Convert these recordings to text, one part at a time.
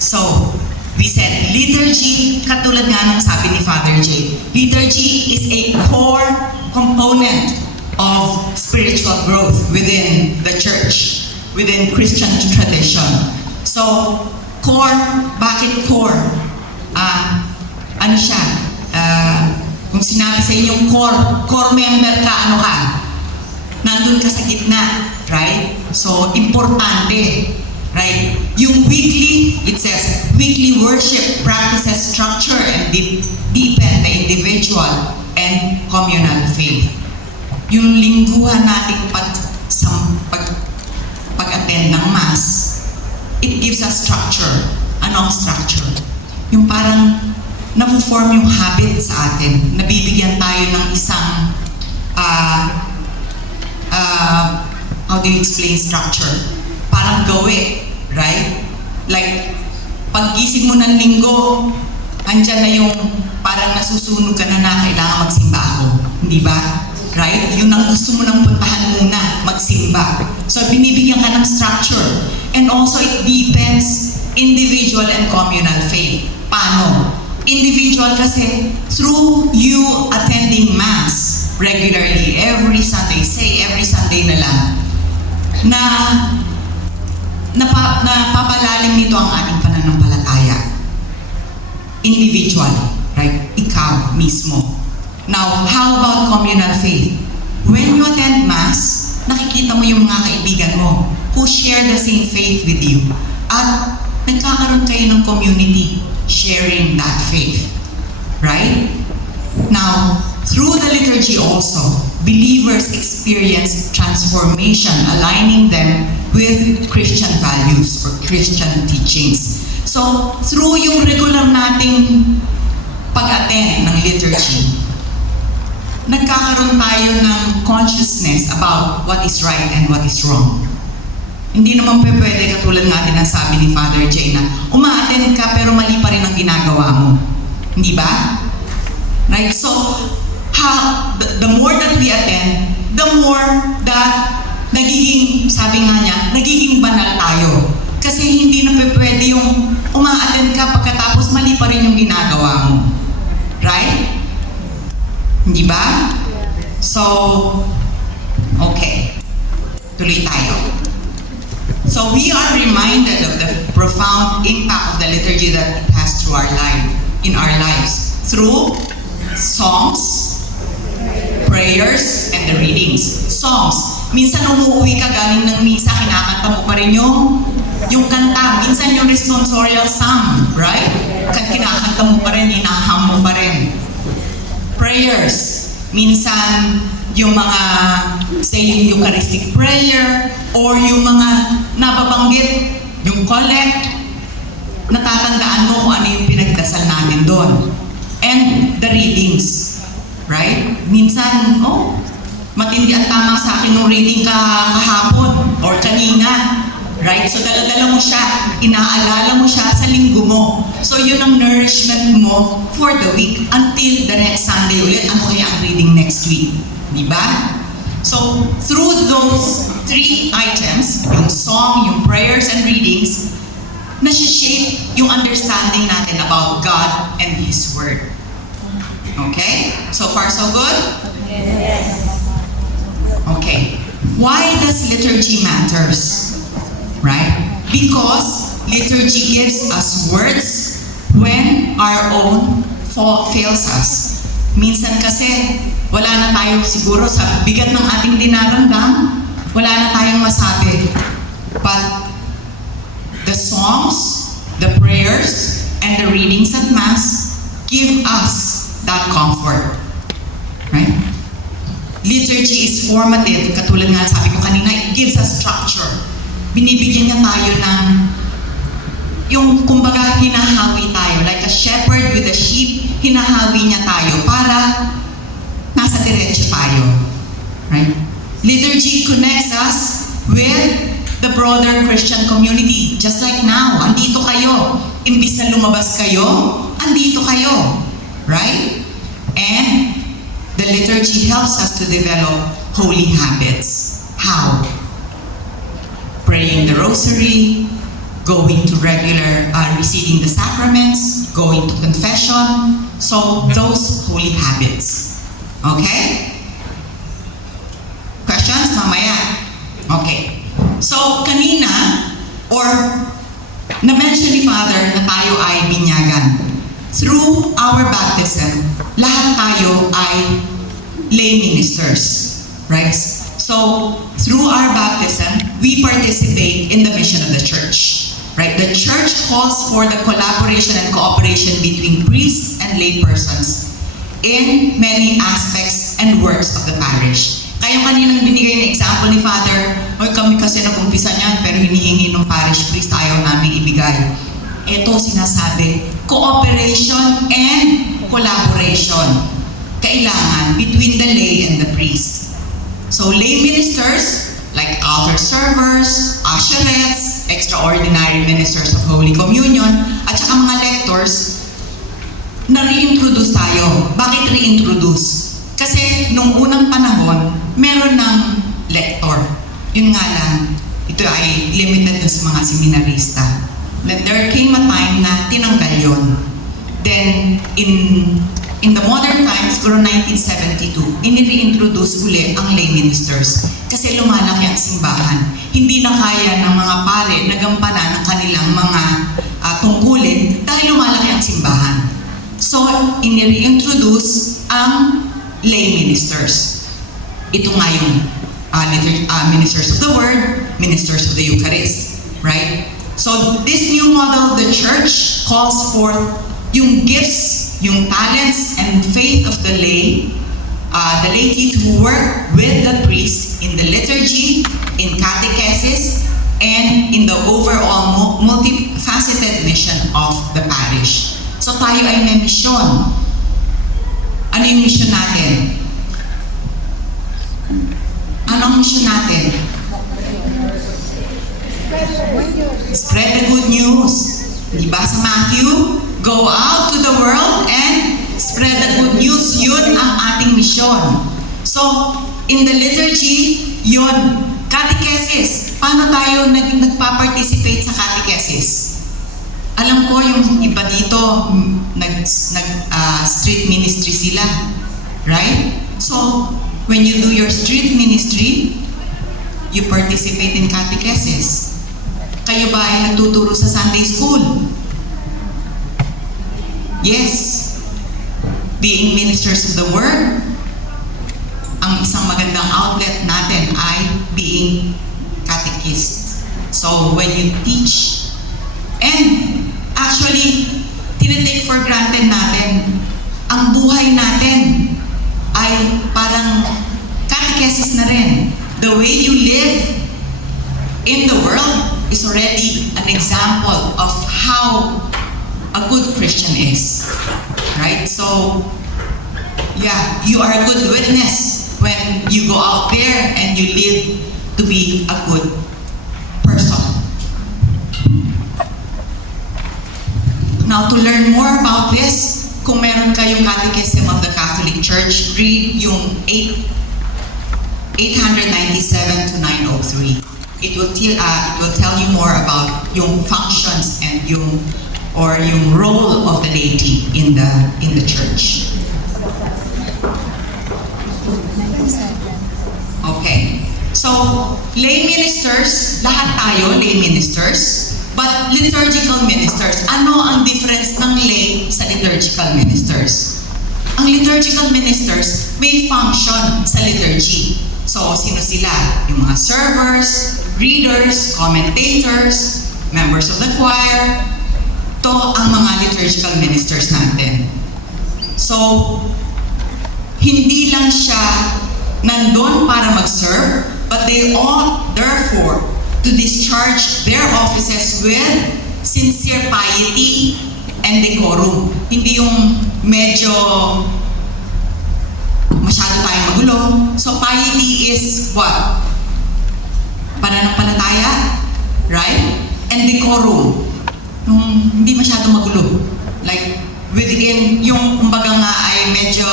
So, we said liturgy, katulad nga ng sabi ni Father J, liturgy is a core component of spiritual growth within the church, within Christian tradition. So, core, bakit core? Ano siya? Kung sinabi sa inyong core member ka, ano ka? Nandun ka sa gitna, right? So, importante, right? Yung weekly, it says, weekly worship practices structure and deepen the individual and communal faith. Yung lingguhan nating pag-attend ng Mass, it gives us structure. Anong structure? Yung parang na-form yung habit sa atin. Nabibigyan tayo ng isang how do you explain structure? Parang gawi, right? Like, paggising mo ng linggo, andyan na yung parang nasusunog ka na kailangan magsimba ako. Hindi ba? Right? Yun ang gusto mo nang puntahan muna, magsimba. So, binibigyan ka ng structure. And also, it deepens individual and communal faith. Paano? Individual kasi through you attending Mass regularly, every Sunday, say every Sunday na lang, na napapalalim nito ang ating pananampalataya. Individual, right? Ikaw mismo. Now, how about communal faith? When you attend Mass, nakikita mo yung mga kaibigan mo who share the same faith with you. At nagkakaroon kayo ng community sharing that faith. Right? Now, through the liturgy also, believers experience transformation, aligning them with Christian values or Christian teachings. So, through yung regular nating pag-attend ng liturgy, nagkakaroon tayo ng consciousness about what is right and what is wrong. Hindi naman pwede katulad natin ang sabi ni Father J na uma-attend ka pero mali pa rin ang ginagawa mo. Hindi ba? Right? So, the more that we attend, the more that nagiging, sabi nga niya, nagiging banal tayo. Kasi hindi na pwede yung uma-attend ka pagkatapos mali pa rin yung ginagawa mo. Right? Hindi ba? So, okay. Tuloy tayo. So we are reminded of the profound impact of the liturgy that it has through in our lives. Through songs, prayers, and the readings. Songs. Minsan umuwi ka galing ng misa, kinakanta mo pa rin yung kanta. Minsan yung responsorial psalm, right? Kinakanta mo pa rin, hinaham mo pa rin. Prayers. Minsan, yung mga, say, yung Eucharistic prayer, or yung mga nababanggit, yung collect, natatandaan mo kung ano yung pinagdasal natin doon. And the readings, right? Minsan, matindi ang tama sa akin nung reading kahapon, or kanina, right? So, dala-dala mo siya, inaalala mo siya sa linggo mo. So, yun ang nourishment mo for the week until the next Sunday ulit. Ano kaya ang reading next week? Di ba? So, through those three items, yung song, yung prayers, and readings, nasi-shape yung understanding natin about God and His Word. Okay? So far, so good? Yes. Okay. Why does liturgy matters? Right? Because liturgy gives us words when our own fails us. Minsan kasi, wala na tayo siguro sa bigat ng ating dinaramdam, wala na tayong masabi. But the songs, the prayers, and the readings at Mass give us that comfort. Right? Liturgy is formative. Katulad nga sabi ko kanina, it gives us structure. Binibigyan niya tayo ng yung kumbaga hinahawi tayo. Like a shepherd with a sheep, hinahawi niya tayo para nasa diretso tayo. Right? Liturgy connects us with the broader Christian community. Just like now, andito kayo. Imbis na lumabas kayo, andito kayo. Right? And the liturgy helps us to develop holy habits. How? Praying the rosary, going to regular, receiving the sacraments, going to confession. So those holy habits. Okay? Questions? Mamaya. Okay. So kanina, or na-mention ni Father na tayo ay binyagan. Through our baptism, lahat tayo ay lay ministers. Right? So, through our baptism, we participate in the mission of the church. Right? The church calls for the collaboration and cooperation between priests and lay persons in many aspects and works of the parish. Kaya kaninang binigay na example ni Father, oy kami kasi nag-umpisa niyan pero hinihingi ng parish priest ayaw namin ibigay. Ito sinasabi, cooperation and collaboration. Kailangan between the lay and the priest. So lay ministers, like altar servers, usherettes, extraordinary ministers of Holy Communion, at saka mga lectors, na reintroduce tayo. Bakit reintroduce? Kasi nung unang panahon, meron ng lector. Yun nga lang, ito ay limited na sa mga seminarista. Then there came a time na tinanggal yun. Then, in the modern times, siguro 1972, ini-reintroduce uli ang lay ministers. Kasi lumalaki ang simbahan. Hindi na kaya ng mga pare na gampanan ang kanilang mga tungkulin dahil lumalaki ang simbahan. So, ini-reintroduce ang lay ministers. Ito nga yung ministers of the Word, ministers of the Eucharist. Right? So, this new model of the church calls for yung gifts, yung talents and faith of the laity to work with the priest in the liturgy, in catechesis, and in the overall multifaceted mission of the parish. So tayo ay may misyon. Ano yung mission natin? Ano ang mission natin? Spread the good news. Diba sa Matthew? Go out to the world and spread the good news. Yun ang ating misyon. So, in the liturgy, yun, catechesis. Paano tayo nagpa-participate sa catechesis? Alam ko yung iba dito, street ministry sila. Right? So, when you do your street ministry, you participate in catechesis. Kayo ba ay nagtuturo sa Sunday school? Yes. Being ministers of the Word, ang isang magandang outlet natin ay being catechist. So, when you teach, and actually, tinitake for granted natin, ang buhay natin ay parang catechesis na rin. The way you live in the world is already an example of how a good Christian is. Right? So, yeah, you are a good witness when you go out there and you live to be a good person. Now, to learn more about this, kung meron kayong Catechism of the Catholic Church, read yung 897 to 903. It will tell you more about yung functions and yung role of the laity in the church. Okay. So, lay ministers, lahat tayo lay ministers, but liturgical ministers, ano ang difference ng lay sa liturgical ministers? Ang liturgical ministers may function sa liturgy. So, sino sila? Yung mga servers, readers, commentators, members of the choir. Ito ang mga liturgical ministers natin. So, hindi lang siya nandun para mag-serve, but they ought, therefore, to discharge their offices with sincere piety and decorum. Hindi yung medyo masyado tayong magulo. So, piety is what? Pananampalataya, right? And decorum. Hindi masyado magulo. Like, within, yung kumbaga nga ay medyo,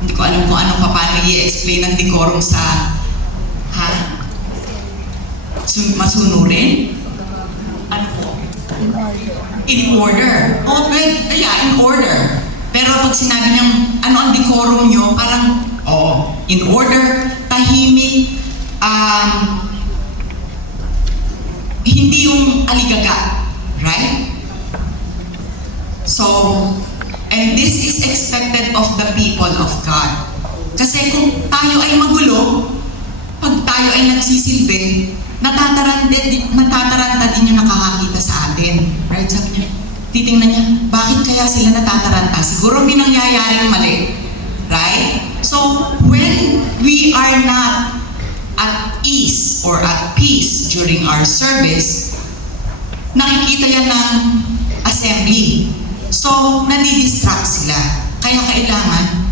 hindi ko alam kung paano i-explain ang decorum sa masunurin? Ano po? In order. Oh, well, yeah, in order. Pero pag sinabi niyang, ano ang decorum niyo, parang, in order, tahimik, hindi yung aligaga. Right? So, and this is expected of the people of God. Kasi kung tayo ay magulo, pag tayo ay nagsisilbi, natataranta din yung nakakakita sa atin. Right? Sabi niya, titingnan niya, bakit kaya sila natataranta? Siguro may nangyayaring mali. Right? So, when we are not at ease or at peace during our service, nakikita yan ng assembly. So, nadidistract sila. Kaya kailangan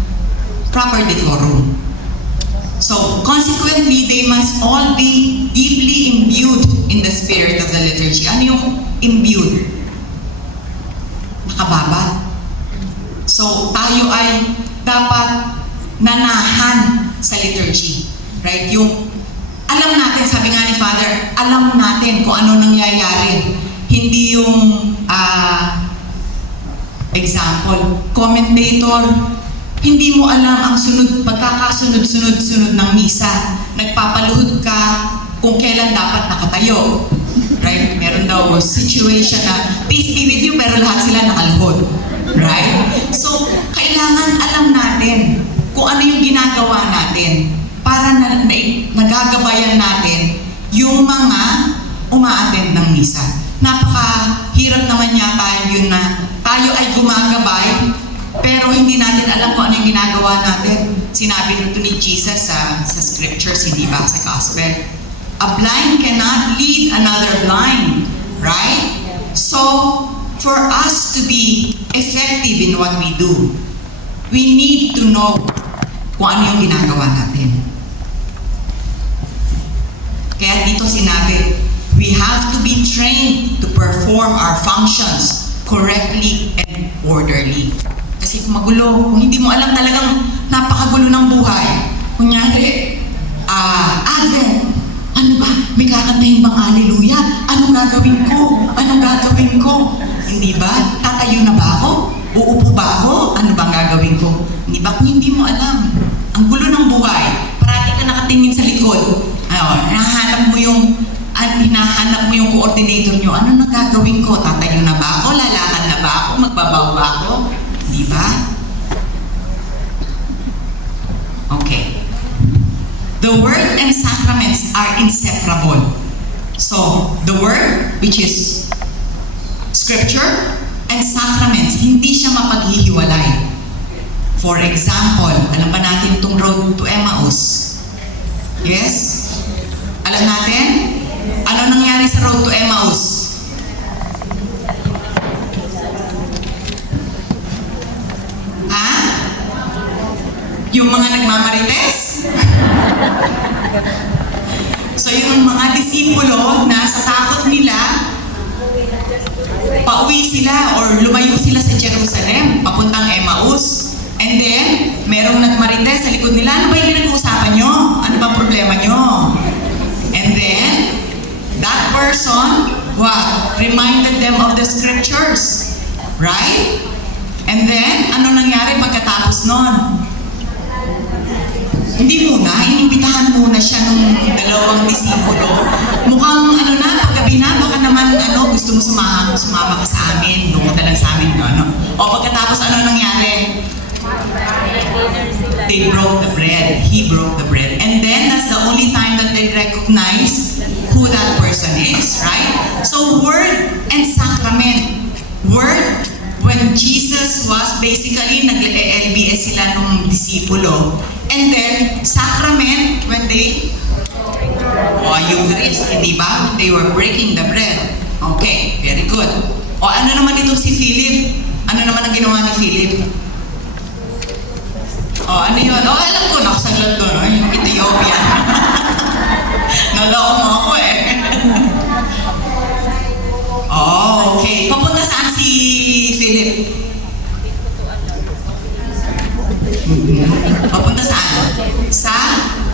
proper decorum. So, consequently, they must all be deeply imbued in the spirit of the liturgy. Ano yung imbued? Nakababat. So, tayo ay dapat nanahan sa liturgy. Right? Yung alam natin, sabi nga ni Father, alam natin kung ano nangyayari. Hindi yung example, commentator, hindi mo alam ang pagkakasunod-sunod ng misa. Nagpapaluhod ka kung kailan dapat nakatayo. Right? Meron daw situation na peace be with you, pero lahat sila nakaluhod. Right? So, kailangan alam natin kung ano yung ginagawa natin para nagagabayan natin yung mga uma-attend ng misa. Napakahirap naman yata yun na tayo ay gumagabay, pero hindi natin alam kung ano yung ginagawa natin. Sinabi nito ni Jesus sa scriptures, hindi ba? Sa gospel. A blind cannot lead another blind. Right? So, for us to be effective in what we do, we need to know kung ano yung ginagawa natin. Kaya dito sinabi, we have to be trained to perform our functions correctly and orderly. Kasi kung magulo, kung hindi mo alam talagang napakagulo ng buhay, kunyari, Advent, ano ba? May kakantahin bang Hallelujah? Anong gagawin ko? Anong gagawin ko? Hindi ba? Tatayo na ba ako? Uupo ba ako? Ano bang gagawin ko? Hindi ba? Kung hindi mo alam, ang gulo ng buhay, parati ka nakatingin sa likod. Hinahanap mo yung coordinator nyo. Ano na gagawin ko? Tatayo na ba ako? Lalakad na ba ako? Magbabaw ba ako? Di ba? Okay. The word and sacraments are inseparable. So, the word, which is scripture, and sacraments, hindi siya mapaghihiwalay. For example, alam ba natin itong road to Emmaus? Yes? Alam natin? Ano nangyari sa road to Emmaus? Ha? Yung mga nagmamarites? So yung mga disipulo na sa takot nila, pauwi sila or lumayo sila sa Jerusalem, papuntang Emmaus. And then, merong nagmarites sa likod nila. Ano ba yung pinag-uusapan nyo? Ano ba problema nyo? And then, that person, reminded them of the scriptures. Right? And then, ano nangyari pagkatapos nun? Hindi muna, inimbitahan muna siya nung dalawang disipulo. Mukhang paggabi na, baka naman, gusto mo sumama ka sa amin, dumunta lang sa amin, O pagkatapos, ano nangyari? They broke the bread. He broke the bread. And then, that's the only time that they recognize who that person is, right? So, word and sacrament. Word, when Jesus was basically nag-LBS sila nung disipulo. And then, sacrament, when they, Eucharist, hindi ba? They were breaking the bread. Okay, very good. O ano naman itong si Philip? Ano naman ang ginawa ni Philip? Ano yun? Alam ko, nakasaglag doon, yung Ethiopia. Naloko mo ako okay. Papunta saan si Philip? Papunta saan? Sa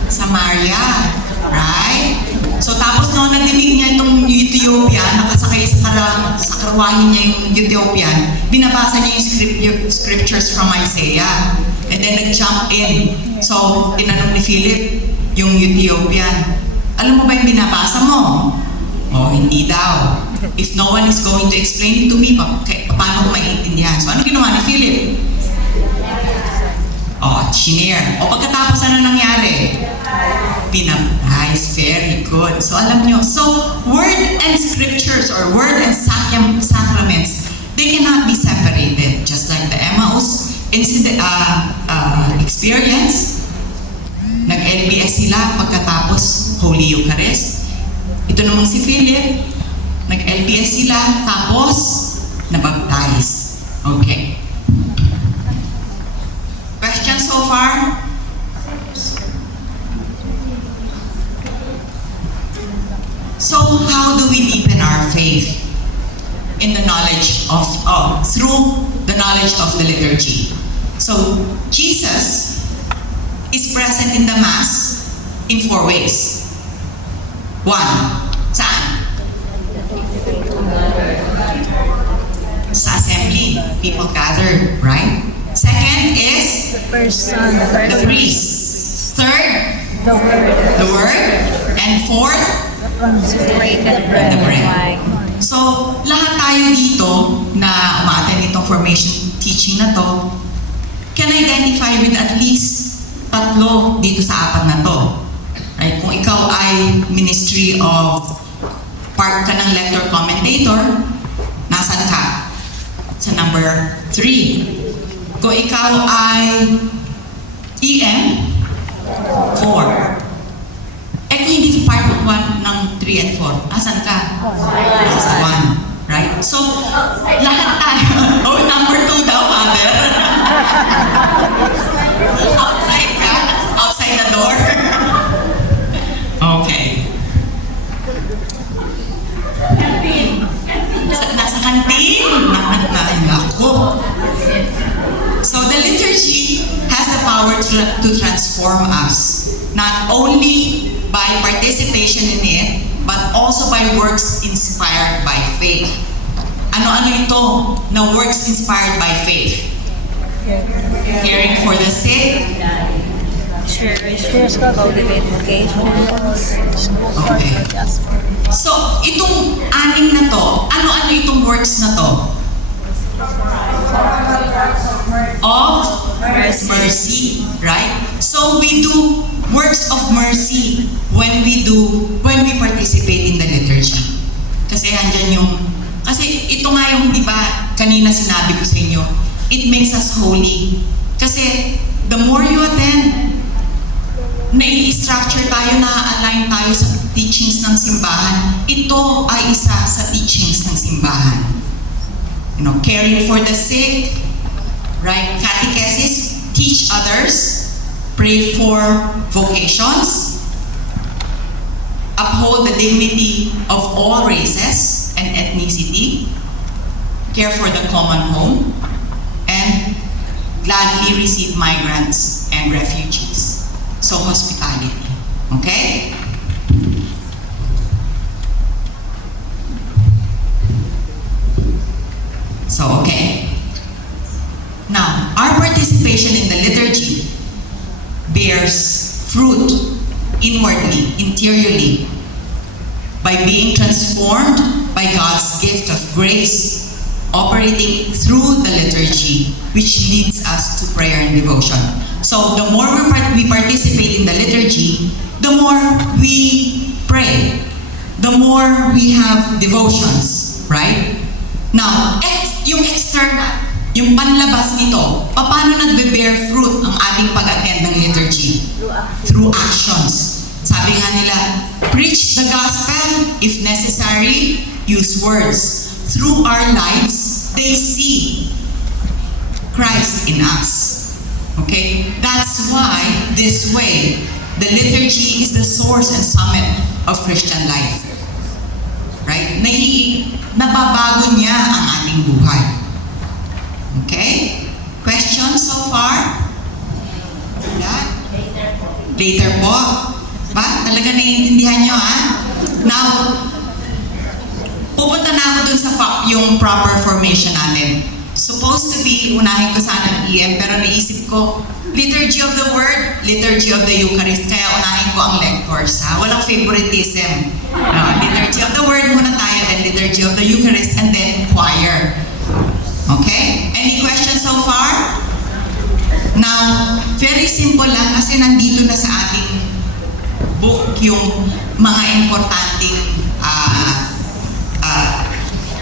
Samaria. Right? So tapos noon nag karwahin niya yung Ethiopian, binabasa niya yung scriptures from Isaiah. And then nag-jump in. So, tinanong ni Philip, yung Ethiopian, alam mo ba yung binabasa mo? Oh, hindi daw. If no one is going to explain it to me, paano ko maiintindihan? So, ano ginawa ni Philip? Oh, shinare. O pagkatapos ano nangyari? Pinabaptize. Very good. So, alam nyo. So, word and scriptures or word and sacraments, they cannot be separated. Just like the Emmaus incident, experience, nag-LBS sila pagkatapos Holy Eucharist. Ito namang si Philip, nag-LBS sila, tapos nabaptize. Okay. Questions so far? So, how do we deepen our faith? In the knowledge of, through the knowledge of the liturgy. So, Jesus is present in the Mass in 4 ways. 1, saan? Sa assembly, people gather, right? Second is the priest. Third, the word. And fourth, the bread. So, lahat tayo dito na umaattend itong formation teaching na to, can identify with at least 3 dito sa 4 na to. Right? Kung ikaw ay ministry of part ka ng lector commentator, nasan ka? Sa number 3. Kung ikaw ay EM, 4. Eh kung hindi part of 1 ng 3 and 4, asan ka? Nasa 1. Right? So, lahat tayo. Oh, number 2 daw, Father. Outside ka? Outside the door? Okay. Nasa kantin? Nako. So, the liturgy has the power to transform us. Not only by participation in it, but also by works inspired by faith. Ano-ano ito na works inspired by faith? Caring for the sick. Okay. So, itong 6 na to, ano-ano itong works na to? Of mercy, right? So we do works of mercy when we participate in the liturgy. Kasi ito nga yung, di ba, kanina sinabi ko sa inyo, it makes us holy. Kasi the more you attend, nai-structure tayo, na-align tayo sa teachings ng simbahan. Ito ay isa sa teachings ng simbahan. Caring for the sick, right? Catechesis, teach others, pray for vocations, uphold the dignity of all races and ethnicity, care for the common home, and gladly receive migrants and refugees. So, hospitality. Okay? So, okay. Now, our participation in the liturgy bears fruit inwardly, interiorly, by being transformed by God's gift of grace, operating through the liturgy, which leads us to prayer and devotion. So, the more we participate in the liturgy, the more we pray, the more we have devotions, right? Now, yung external, yung panlabas nito, paano nagbe-bear fruit ang ating pag-attend ng liturgy? Through actions. Sabi nga nila, preach the gospel, if necessary, use words. Through our lives, they see Christ in us. Okay? That's why, this way, the liturgy is the source and summit of Christian life. Right? Nababago niya ang ating buhay. Okay? Questions so far? Wala? Later po. Ba? Talaga naiintindihan nyo, ha? Now, pupunta na ako dun sa yung proper formation natin. Supposed to be, unahin ko sana ang EM, pero naisip ko, liturgy of the word, liturgy of the Eucharist, kaya unahin ko ang lectors, ha? Walang favoritism. Liturgy of the word muna tayo, then liturgy of the Eucharist, and then choir. Okay? Any questions so far? Now, very simple lang kasi nandito na sa ating book yung mga importanteng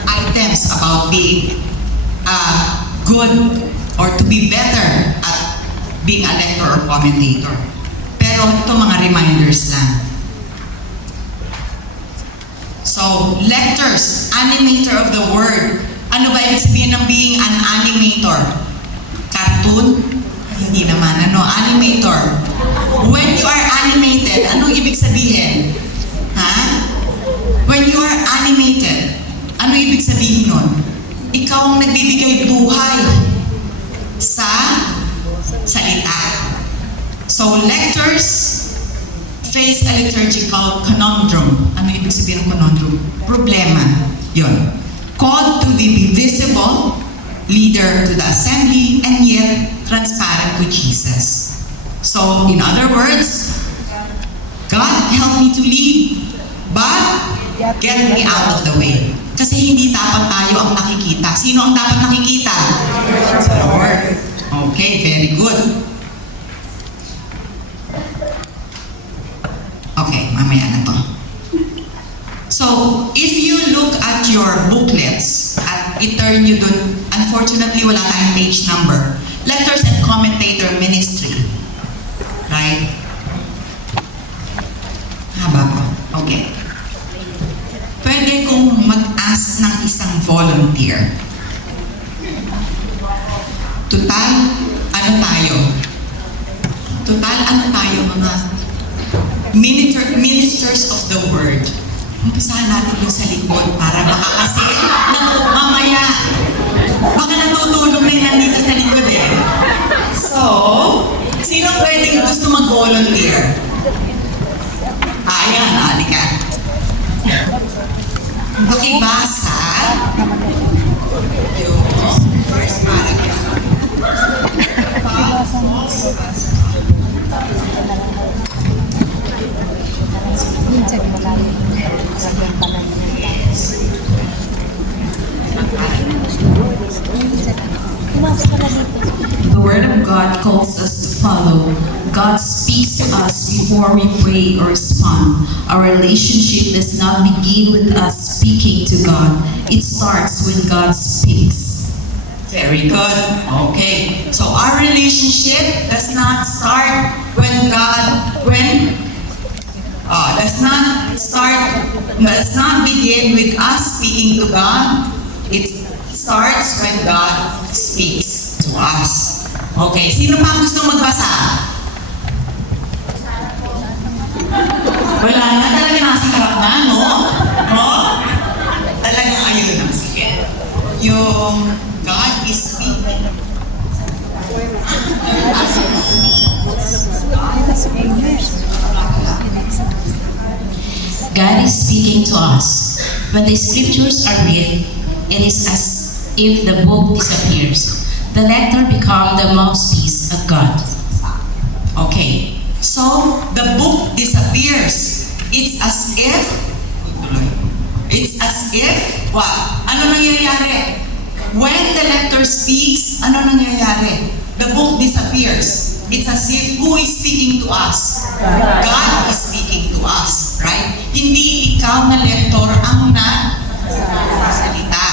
items about being good or to be better at being a lector or commentator. Pero ito mga reminders lang. So, lectors, animator of the word. Ano ba ibig sabihin ng being an animator? Cartoon? Hindi naman. Ano? Animator. When you are animated, anong ibig sabihin? Ha? When you are animated, ano ibig sabihin nun? Ikaw ang nagbibigay buhay sa salita. So, lectors face a liturgical conundrum. Ano ibig sabihin ng conundrum? Problema. Yun. Called to be visible, leader to the assembly, and yet transparent with Jesus. So, in other words, God help me to lead, but get me out of the way. Kasi hindi dapat tayo ang nakikita. Sino ang dapat nakikita? The Lord. Okay, very good. Okay, mamaya na to. So, if you look at your booklets, at i-turn nyo dun, unfortunately, wala tayong page number. Lectors and Commentator Ministry. Right? Haba pa. Okay. Pwede kong mag-ask ng isang volunteer. Total, ano tayo? Total, ano tayo mga ministers of the word? Umpisahan natin yung sa likod para baka kasi mamaya baka natutulog na yung nandito sa likod eh. So, sino pwedeng gusto mag-volunteer? Ayan, halika. Pakibasa yung first paragraph. The Word of God calls us to follow. God speaks to us before we pray or respond. Our relationship does not begin with us speaking to God. It starts when God speaks. Very good. Okay. So our relationship does not start when does not begin with us speaking to God. It starts when God speaks to us. Okay. Sino pa gusto magbasa? Wala na, talaga nasa harap na, no? No? Talagang ayun na. Sige. Yung God is speaking. God is speaking to us. When the scriptures are read, it is as if the book disappears. The lector becomes the mouthpiece of God. Okay. So, the book disappears. It's as if, what? Ano nangyayari? When the lector speaks, ano nangyayari? The book disappears. It's as if, who is speaking to us? God is speaking to us, right? Hindi ikaw na lector ang nagsasalita.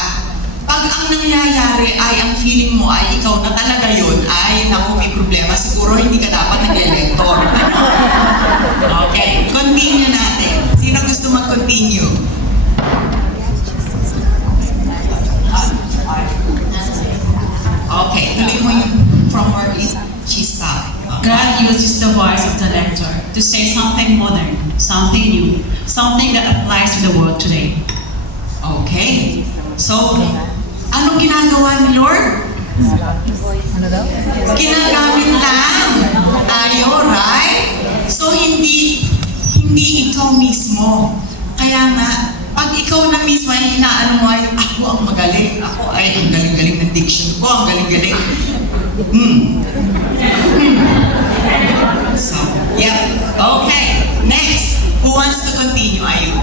Pag ang nangyayari ay ang feeling mo ay ikaw na talaga yun, ay naku, may problema, siguro hindi ka dapat nag-lector. Okay, continue natin. Sino gusto mag-continue? Okay, tuloy mo yung from where she stopped. God uses the voice of the lector to say something modern, something new, something that applies to the world today. Okay. So, anong ginagawa ni Lord? Ginagamit lang tayo, right? So, hindi ikaw mismo. Kaya nga, pag ikaw na mismo ay inaano mo ay, ako ang magaling. galing-galing. Ako ay ang galing-galing ng diction ko, ang galing-galing. So, yeah. Okay. Next. Who wants to continue? Ayun.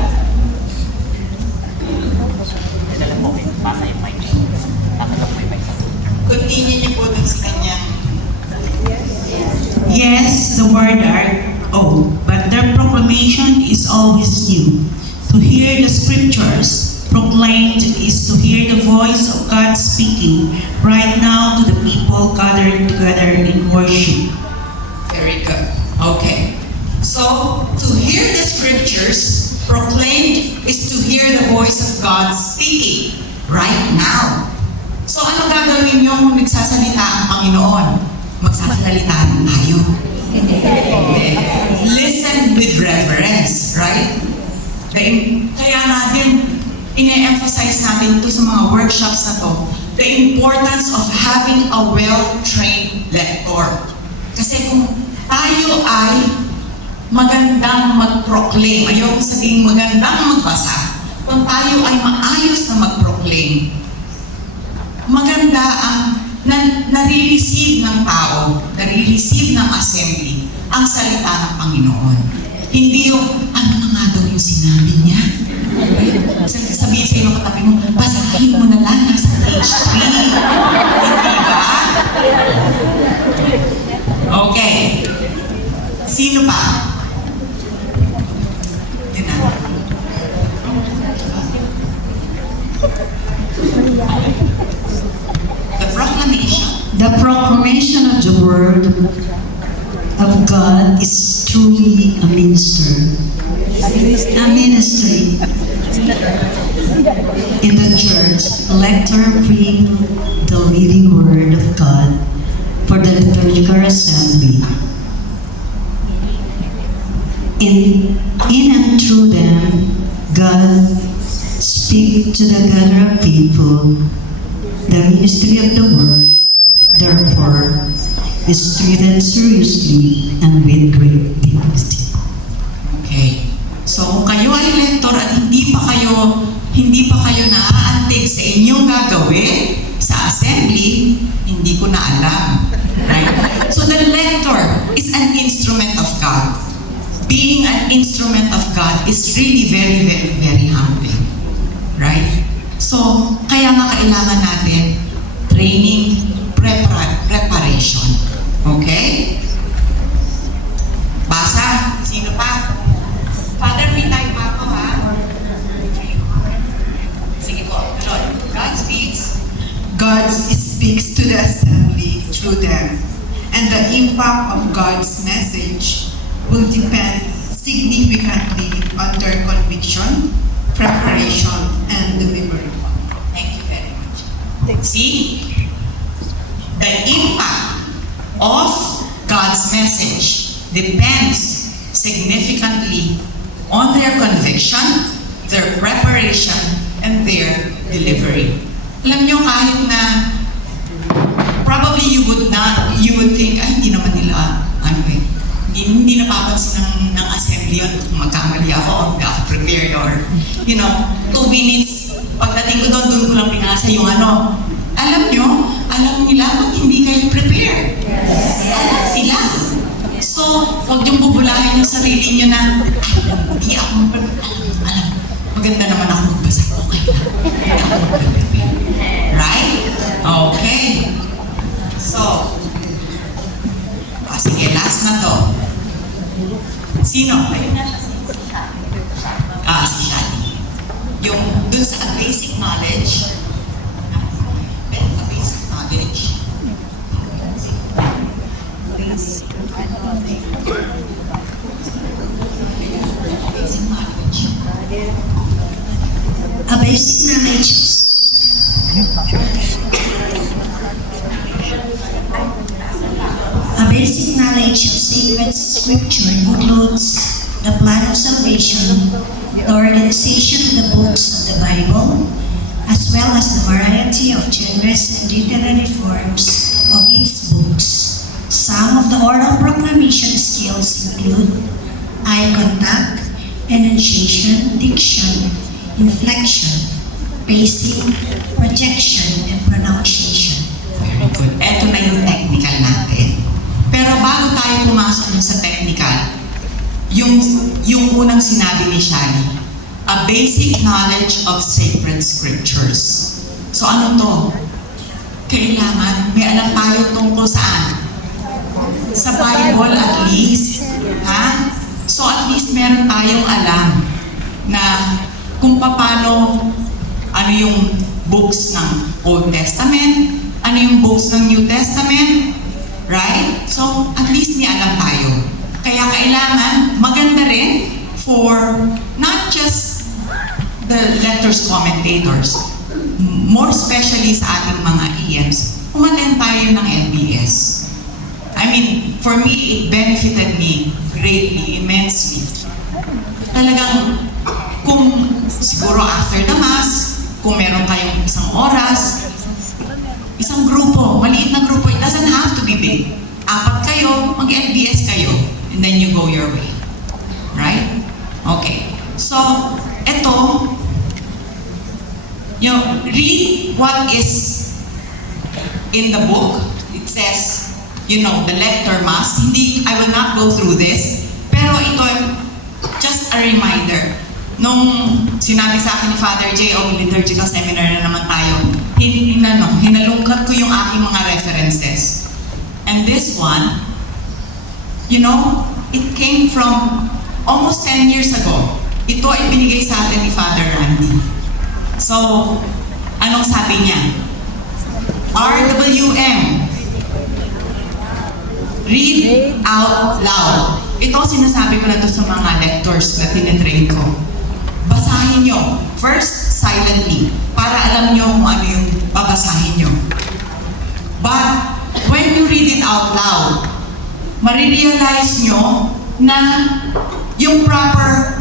Continue niyo po dun sa kanya. Yes, the word are old, but their proclamation is always new. To hear the scriptures proclaimed is to hear the voice of God speaking right now to the people gathered together in worship. Very good. Okay. So, to hear the scriptures proclaimed is to hear the voice of God speaking right now. So, ano gagawin niyo kung nagsasalita ang Panginoon? Magsasalita rin tayo. Listen with reverence, right? Kaya natin, ine-emphasize natin ito sa mga workshops na to, the importance of having a well-trained lector. Kasi kung tayo ay magandang mag-proclaim, ayoko sabihin magandang magbasa, kung tayo ay maayos na mag-proclaim, maganda ang nare-receive ng tao, nare-receive ng assembly, ang salita ng Panginoon. Hindi yung, ano na nga daw yung sinabi niya? Sabihin sa iyo katabi mo, basahin mo na lang, nasa page 3. Hindi ba? Okay. Sino pa? The proclamation. The proclamation of the word of God is truly a ministry in the church. Lector bring the living word of God for the liturgical assembly. In and through them, God speak to the gathered people. The ministry of the word, therefore, is treated seriously and with great dignity. Okay. So kung kayo ay lector at hindi pa kayo naaantig sa inyong gagawin sa assembly, hindi ko na alam. Right? So the lector is an instrument of God. Being an instrument of God is really very, very, very humbling. Right? So, kaya nga kailangan natin training, preparation. Okay? Basa? Sino pa? Father, may tayo pa ako, ha? Sige po, Lord. God speaks. God speaks to the assembly through them, and the impact of God's message will depend significantly on their conviction, preparation, and delivery. Thank you very much. See? The impact of God's message depends significantly on their conviction, their preparation, and their delivery. Alam nyo, kahit na probably you would think, ay, hindi naman nila, hindi napapansin ng assembly yun kung magkamali ako o hindi ako prepared or, 2 minutes, pagdating ko doon ko lang pinasa yung ano. Alam nila kung hindi kayo prepared. Sila. So, huwag niyong bubulahin yung sarili niyo na, hindi ako maganda naman ako magbasa. Okay lang. Hindi ako mag-prepare. Right? Okay. So, sige, last na to. Sino? Ayun na siya. Si Shani. Yung dun sa basic knowledge, A basic knowledge of sacred scripture includes the plan of salvation, the organization of the books of the Bible, as well as the variety of genres and literary forms of its books. Some of the oral proclamation skills include eye contact, enunciation, diction, inflection, pacing, projection, and pronunciation. Very good. Ito na yung technical natin. Pero bago tayo pumasok dun sa technical, yung unang sinabi ni Shani, a basic knowledge of sacred scriptures. So ano to? Kailangan may alam tayo tungkol saan? Sa Bible at least. Ha? So at least meron tayong alam na kung paano, ano yung books ng Old Testament, ano yung books ng New Testament, right? So at least may alam tayo. Kaya kailangan maganda rin for not just the letters commentators, more especially sa ating mga EMs, umattend tayo ng LBS. I mean, for me, it benefited me greatly, immensely. Talagang, kung siguro after the Mass, kung meron kayong isang oras, isang grupo, maliit na grupo, it doesn't have to be big. 4 kayo, mag-LBS kayo, and then you go your way. Right? Okay. So, ito, read what is in the book. It says, the lector must. I will not go through this. Pero ito, just a reminder. Nung sinabi sa akin ni Father J, liturgical seminar na naman tayo, hinalungkat ko yung aking mga references. And this one, it came from almost 10 years ago. Ito ay binigay sa atin ni Father Randy. So, anong sabi niya? RWM. Read out loud. Ito sinasabi ko na to sa mga lectors na tinetrain ko. Basahin nyo. First, silently. Para alam nyo kung ano yung babasahin nyo. But, when you read it out loud, marirealize nyo na yung proper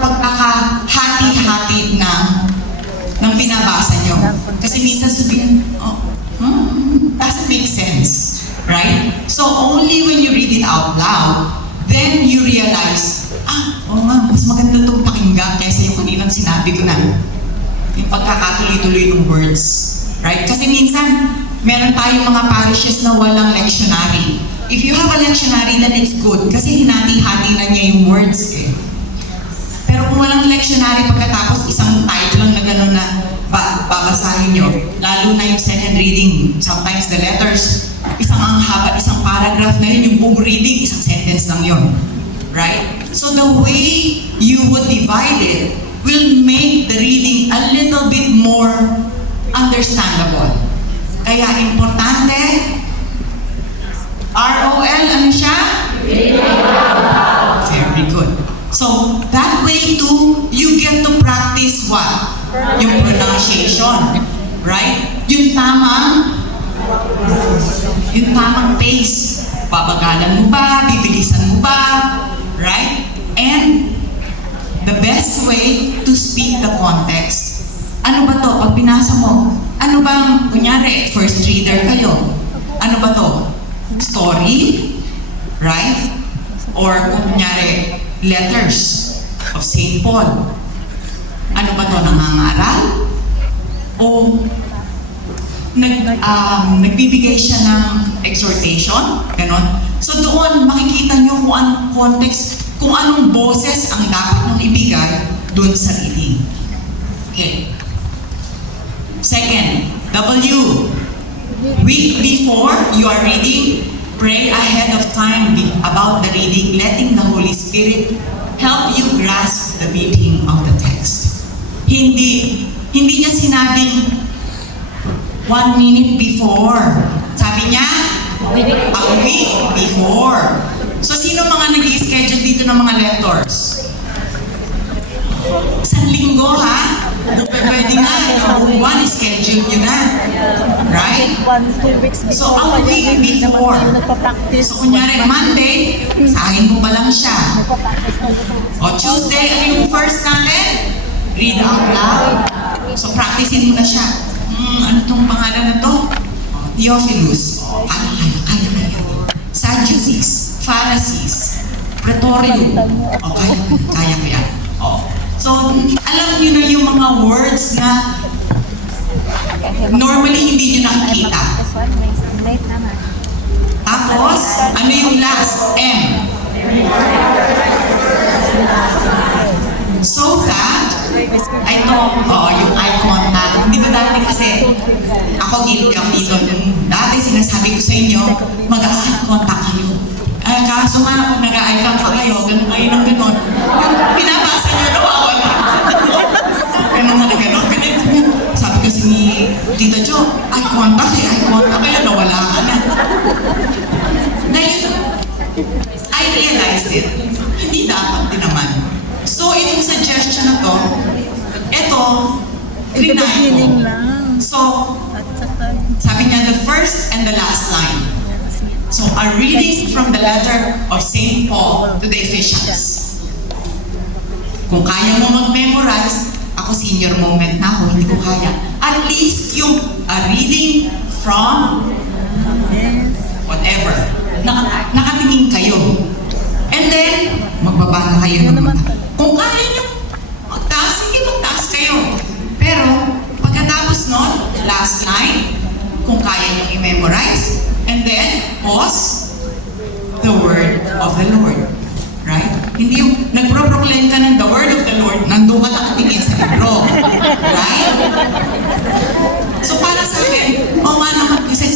pagkakahati-hati ng binabasa nyo. Kasi minsan sabihin, doesn't make sense. Right? So only when you read it out loud, then you realize, mas maganda itong pakinggan kaysa yung kaninang sinabi ko na yung pagkakatuloy-tuloy ng words. Right? Kasi minsan, meron tayong mga parishes na walang lectionary. If you have a lectionary, then it's good. Kasi hinati-hati na niya yung words eh. Pero kung walang lectionary pagkatapos isang type lang na gano'n na babasahin nyo, lalo na yung second reading, sometimes the letters, isang ang haba, isang paragraph na yun, yung buong reading, isang sentence lang yun. Right? So the way you would divide it will make the reading a little bit more understandable. Kaya importante, ROL, ano siya? Very good. So, that way too, you get to practice what? Yung pronunciation. Right? Yung tamang pace. Babagalan mo ba? Bibilisan mo ba? Right? And the best way to speak the context. Ano ba to? Pag binasa mo, ano bang, kunyari, first reader kayo. Ano ba to? Story? Right? Or kunyari, letters of St. Paul. Ano ba to? Nangangaral? O nagbibigay siya ng exhortation? Ganon. So doon, makikita nyo kung anong context, kung anong boses ang dapat nyo ibigay doon sa reading. Okay. Second, W. Week before you are reading, pray ahead of time about the reading, letting the Holy Spirit help you grasp the meaning of the text. Hindi niya sinabing 1 minute before. Sabi niya, a week before. So, sino mga nag-i-schedule dito ng mga lectors? Isang linggo, ha? Pwede nga, buwan, schedule nyo na. Right? So, a week before. So, kunyari, Monday, sahin mo pa lang siya. O, Tuesday, ano yung first natin? Read out loud. So, practicein mo na siya. Ano tong pangalan na to? Theophilus. Kaya. Sadducees, Pharisees, Praetorium. Okay, kaya. So, alam niyo na yung mga mga words na normally hindi nyo nakikita. Tapos, ano yung last? M. So that, yung eye contact. Hindi ba dati kasi, ako guilty ako dito. Dati sinasabi ko sa inyo, mag-eye contact kayo. Kaso nga, pag nag-eye contact kayo, ganun kayo ng ganun. Yung pinabasa nyo, nawawala. Ganun ka na ganun. Sabi kasi ni Tita Jo, eye contact kayo, nawala ka na. Ngayon, I realized it. Hindi dapat din naman. So, itong suggestion na to, ito, trinay ko. So, sabi niya, the first and the last line. So, a reading from the letter of St. Paul to the Ephesians. Kung kaya mo mag-memorize, ako senior moment na ako, hindi ko kaya. At least yung a reading from whatever. Nakatingin kayo. And then, magbaba na kayo ng mata. Kung kaya nyo magtaas, sige magtaas kayo. Pero, pagkatapos nun, last line, kung kaya nyo i-memorize, and then, pause, the word of the Lord. Right? Hindi yung nagpro-proclaim ka ng the word of the Lord, nandun ka nakatingin sa libro. Right? So, para sa akin, nga naman, kasi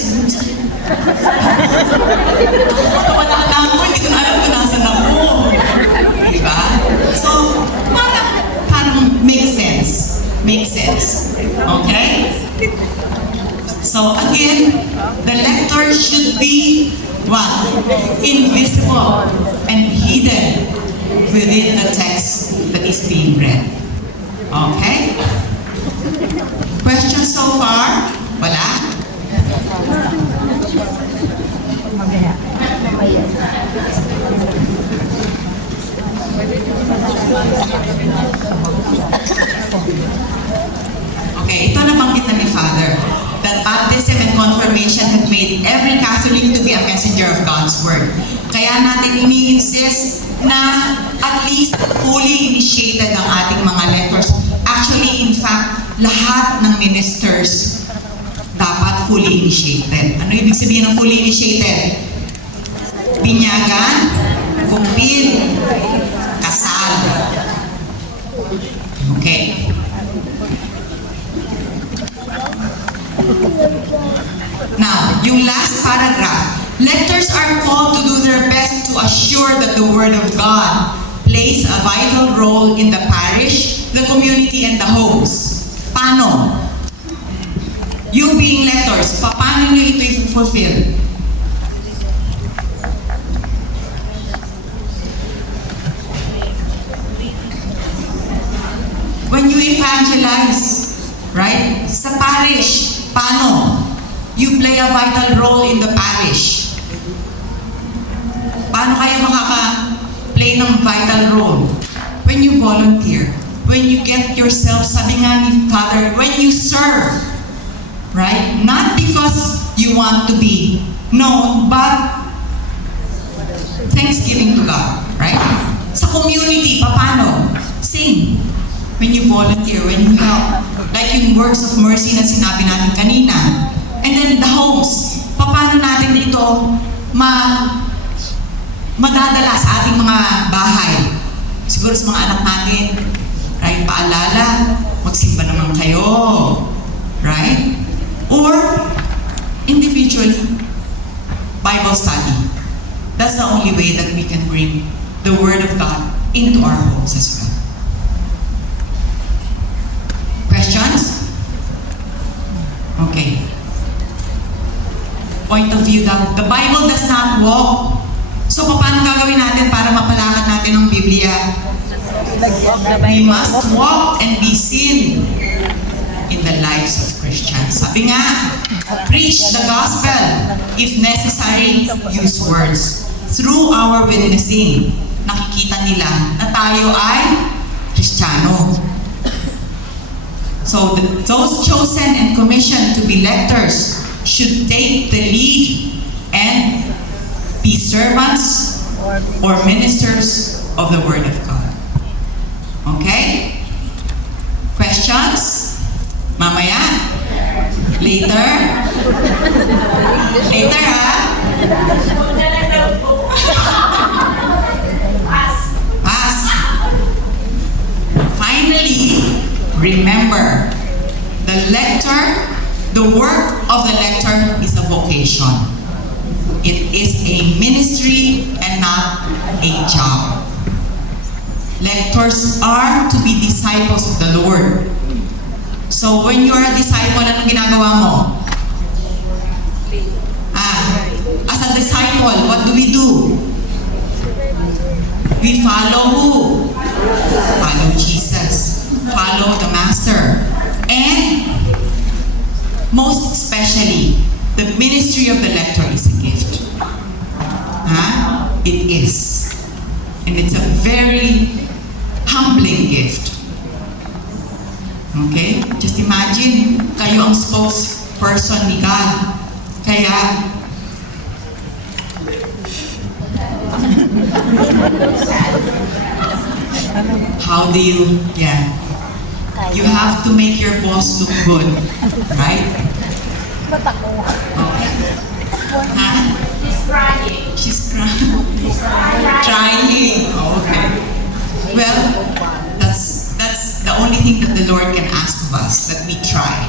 wala ka ako, hindi ko na alam kung nasan ako. Diba? So, parang make sense. Make sense. Okay? So, again, the lector should be what? Invisible and hidden within the text that is being read. Okay? Questions so far? Wala? Okay, ito nabanggit na ni Father, that baptism and confirmation had made every Catholic to be a messenger of God's Word. Kaya natin ini-insist na at least fully initiated ang ating mga lectors. Actually, in fact, lahat ng ministers dapat fully initiated. Ano ibig sabihin ng fully initiated? Binyagan, kumpil, kasal. Okay. Now, yung last paragraph, lectors are called to do their best to assure that the Word of God plays a vital role in the parish, the community, and the homes. Paano? You being lectors, paano nyo ito i-fulfill? When you evangelize, right? Sa parish, paano? You play a vital role in the parish. Paano kaya makaka-play ng vital role? When you volunteer, when you get yourself, sabi nga ni Father, when you serve, right? Not because you want to be known, but thanksgiving to God, right? Sa community, paano? Same. When you volunteer, when you help. Like yung works of mercy na sinabi natin kanina. And then the homes, paano natin dito madadala sa ating mga bahay? Siguro sa mga anak natin, right? Paalala, magsimba naman kayo, right? Or individually, Bible study. That's the only way that we can bring the Word of God into our homes as well. Questions? Okay. Point of view that the Bible does not walk. So, paano gagawin natin para mapalakad natin ang Biblia? We must walk and be seen in the lives of Christians. Sabi nga, preach the gospel. If necessary, use words. Through our witnessing, nakikita nila na tayo ay Kristiyano. So, those chosen and commissioned to be lectors should take the lead and be servants or ministers of the Word of God. Okay? Question? Later? Later, ha? Pass. Finally, remember, the work of the lector is a vocation. It is a ministry and not a job. Lectors are to be disciples of the Lord. So when you are a disciple, anong ginagawa mo? As a disciple, what do? We follow who? Follow Jesus. Follow the Master. And most especially, the ministry of the lector is a gift. It is. And it's a very humbling gift. Okay? Just imagine, kayo ang spokesperson ni God. Kaya, how do you, you have to make your boss look good, right? Okay. She's crying. She's crying. Trying. Okay. Well, that's the only thing that the Lord can ask of us, that we try.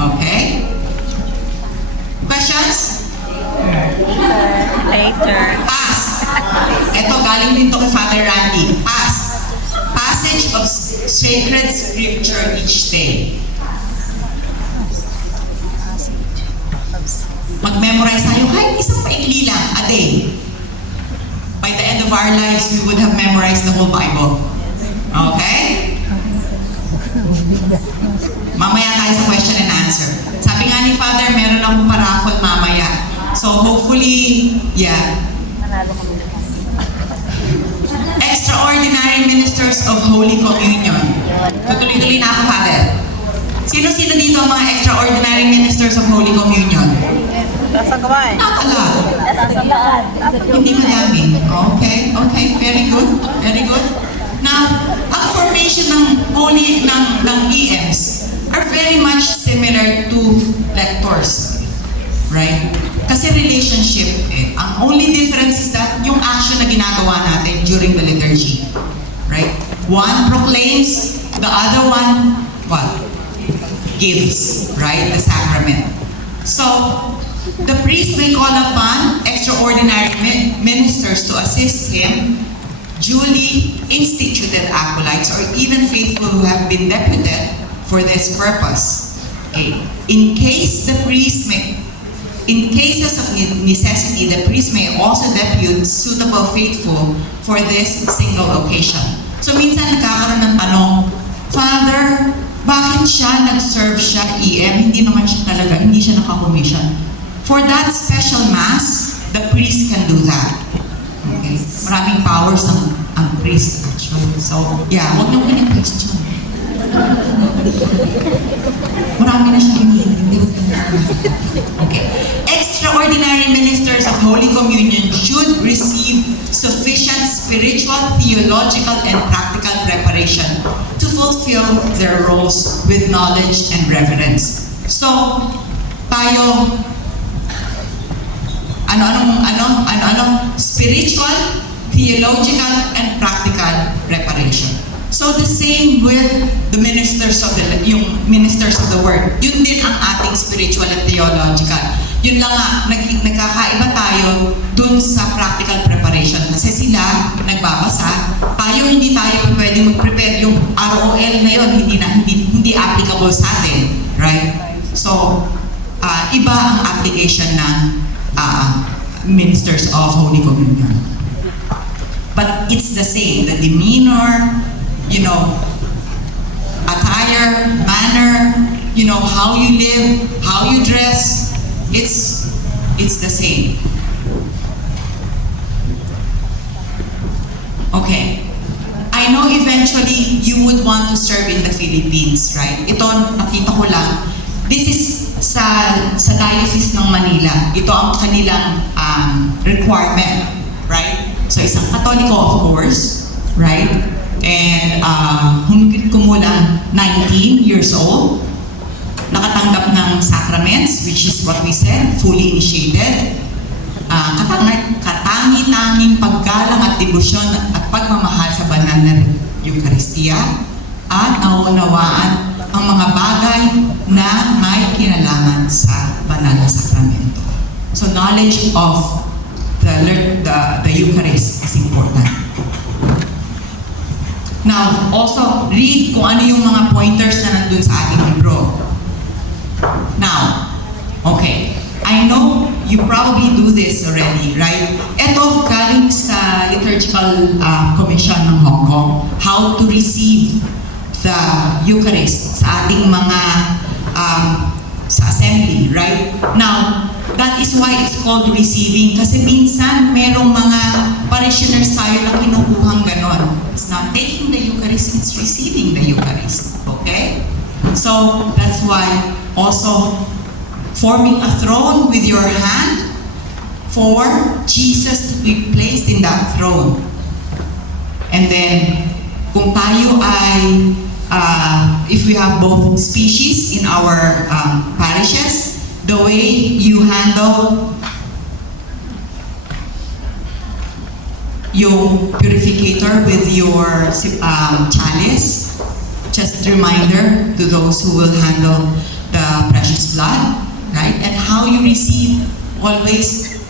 Okay? Questions? Later. Pass. Ito, galing din to kay Father Randy. Pass. Passage of sacred scripture each day. Mag-memorize tayo kahit isang paikli lang a day. By the end of our lives, we would have memorized the whole Bible. Okay? Mamaya tayo sa question and answer. Sabi nga ni Father, meron akong paraffol mamaya. So hopefully, Extraordinary Ministers of Holy Communion. Tutuloy-tuloy na ako, Father. Sino-sino dito ang mga Extraordinary Ministers of Holy Communion? Nasa kamay. Not a lot. Nasa kamay. Hindi madami. Okay. Very good. Now, ang formation ng EMs are very much similar to lectors. Right? Kasi relationship Ang only difference is that yung action na ginagawa natin during the liturgy. Right? One proclaims, the other one, what? Gives. Right? The sacrament. So, the priest may call upon extraordinary ministers to assist him, duly instituted acolytes, or even faithful who have been deputed for this purpose. Okay. In cases of necessity, the priest may also depute suitable faithful for this single occasion. So minsan nagkakaroon ng tanong, Father, bakit nag-serve siya EM? Hindi naman siya talaga, hindi siya naka-commission. For that special mass, the priest can do that. Okay? Maraming powers ang priest actually. So, wag nang kanyang question. Marami na siya hindi. Okay. Extraordinary ministers of Holy Communion should receive sufficient spiritual, theological, and practical preparation to fulfill their roles with knowledge and reverence. So, tayo, spiritual, theological, and practical preparation. So the same with the ministers of the word. Yun din ang ating spiritual at theological. Yun lang nga, nagkakaiba tayo dun sa practical preparation. Kasi sila nagbabasa, tayo hindi tayo pwedeng mag-prepare. Yung ROL na yun, hindi applicable sa atin. Right? So, iba ang application ng ministers of Holy Communion. But it's the same. The demeanor, attire, manner, how you live, how you dress, it's the same. Okay. I know eventually you would want to serve in the Philippines, right? Ito, nakita ko lang. This is sa Diocese ng Manila. Ito ang kanilang requirement, right? So isang Katoliko, of course, right? And humigit kumulang 19 years old. nakatanggap ng sacraments, which is what we said, fully initiated, katangi-tanging paggalang at debosyon at pagmamahal sa banal na Eucharistia, at nauunawaan ang mga bagay na may kinalaman sa banal na sakramento. So knowledge of the Eucharist is important. Now, also read kung ano yung mga pointers na nandun sa ating libro. Now, okay, I know you probably do this already, right? Ito galing sa Liturgical Commission ng Hong Kong, how to receive the Eucharist sa ating mga sa assembly, right? Now, that is why it's called receiving, kasi minsan merong mga parishioners tayo na kinukuhang ganon. It's not taking the Eucharist, it's receiving the Eucharist. Okay? So, that's why also forming a throne with your hand for Jesus to be placed in that throne. And then, kung tayo ay, if we have both species in our parishes, the way you handle yung purificator with your chalice, just a reminder to those who will handle the precious blood, right? And how you receive, always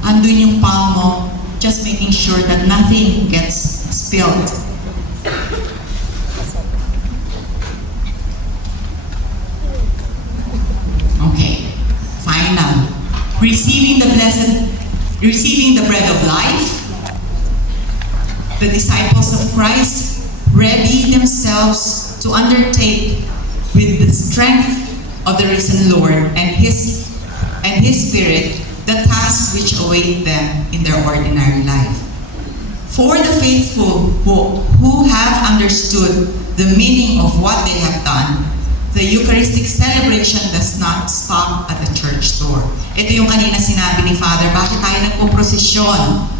andun yung palm mo, just making sure that nothing gets spilled. Okay, final. Receiving the bread of life. The disciples of Christ ready themselves to undertake with the strength of the risen Lord and His Spirit the tasks which await them in their ordinary life. For the faithful who have understood the meaning of what they have done, the Eucharistic celebration does not stop at the church door. Ito yung kanina sinabi ni Father, bakit tayo nagpo-prosesyon?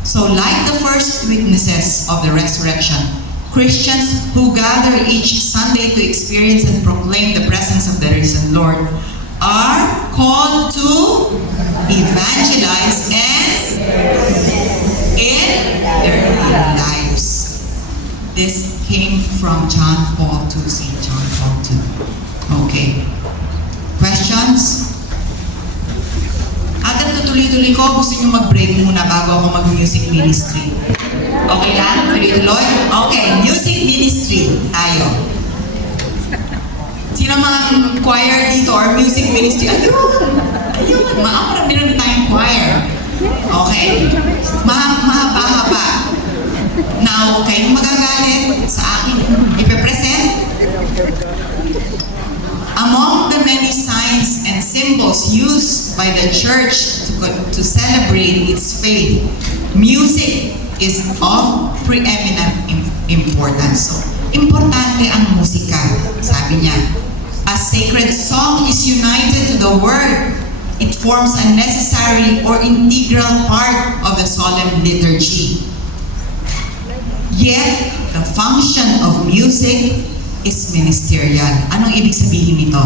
So like the first witnesses of the resurrection, Christians who gather each Sunday to experience and proclaim the presence of the risen Lord are called to evangelize and in their lives. This came from John Paul II, St. John Paul II. Okay. Questions? Agad tutuloy-tuloy ko, gusto nyo mag-break muna bago ako mag-music ministry. Okay lang? Tuloy-tuloy? Okay, music ministry tayo. Sino mga choir dito or music ministry? Ayun, marami rin tayong choir. Okay. Mahaba-haba. Now, kayong magagalit sa akin ipepresent. Among the many signs and symbols used by the church to celebrate its faith, music is of preeminent importance. So, importante ang musika, sabi niya. A sacred song is united to the word. It forms a necessary or integral part of the solemn liturgy. Yet, the function of music is ministerial. Anong ibig sabihin nito?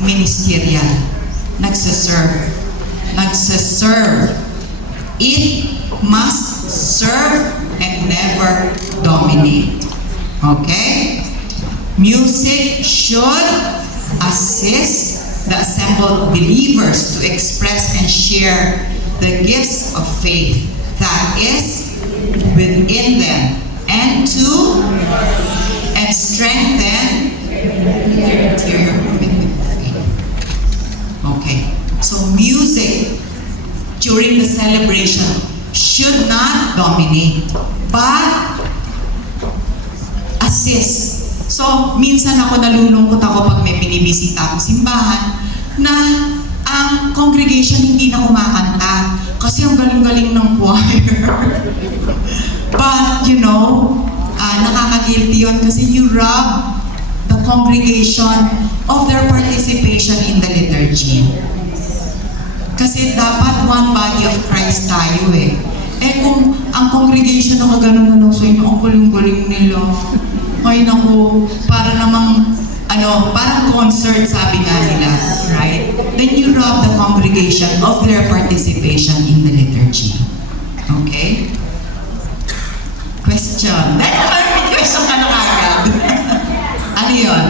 Ministerial. Nagsaserve. It must serve and never dominate. Okay? Music should assist the assembled believers to express and share the gifts of faith that is within them and strengthen their interior commitment to faith. Okay, so music during the celebration should not dominate, but assist. So, minsan ako nalulungkot ako pag may binibisita akong simbahan na ang congregation hindi na kumakanta kasi ang galing-galing ng choir. But, nakaka-guilty yun kasi you rob the congregation of their participation in the liturgy. Kasi dapat one body of Christ tayo eh. Kung ang congregation nakaganon-ganon sa inyo, ang galing-galing nila. Ay naku, para namang, parang concert, sabi nga nila, right? Then you rob the congregation of their participation in the liturgy. Okay? Question. Dahil parang may question ka na kagad. Ano yun?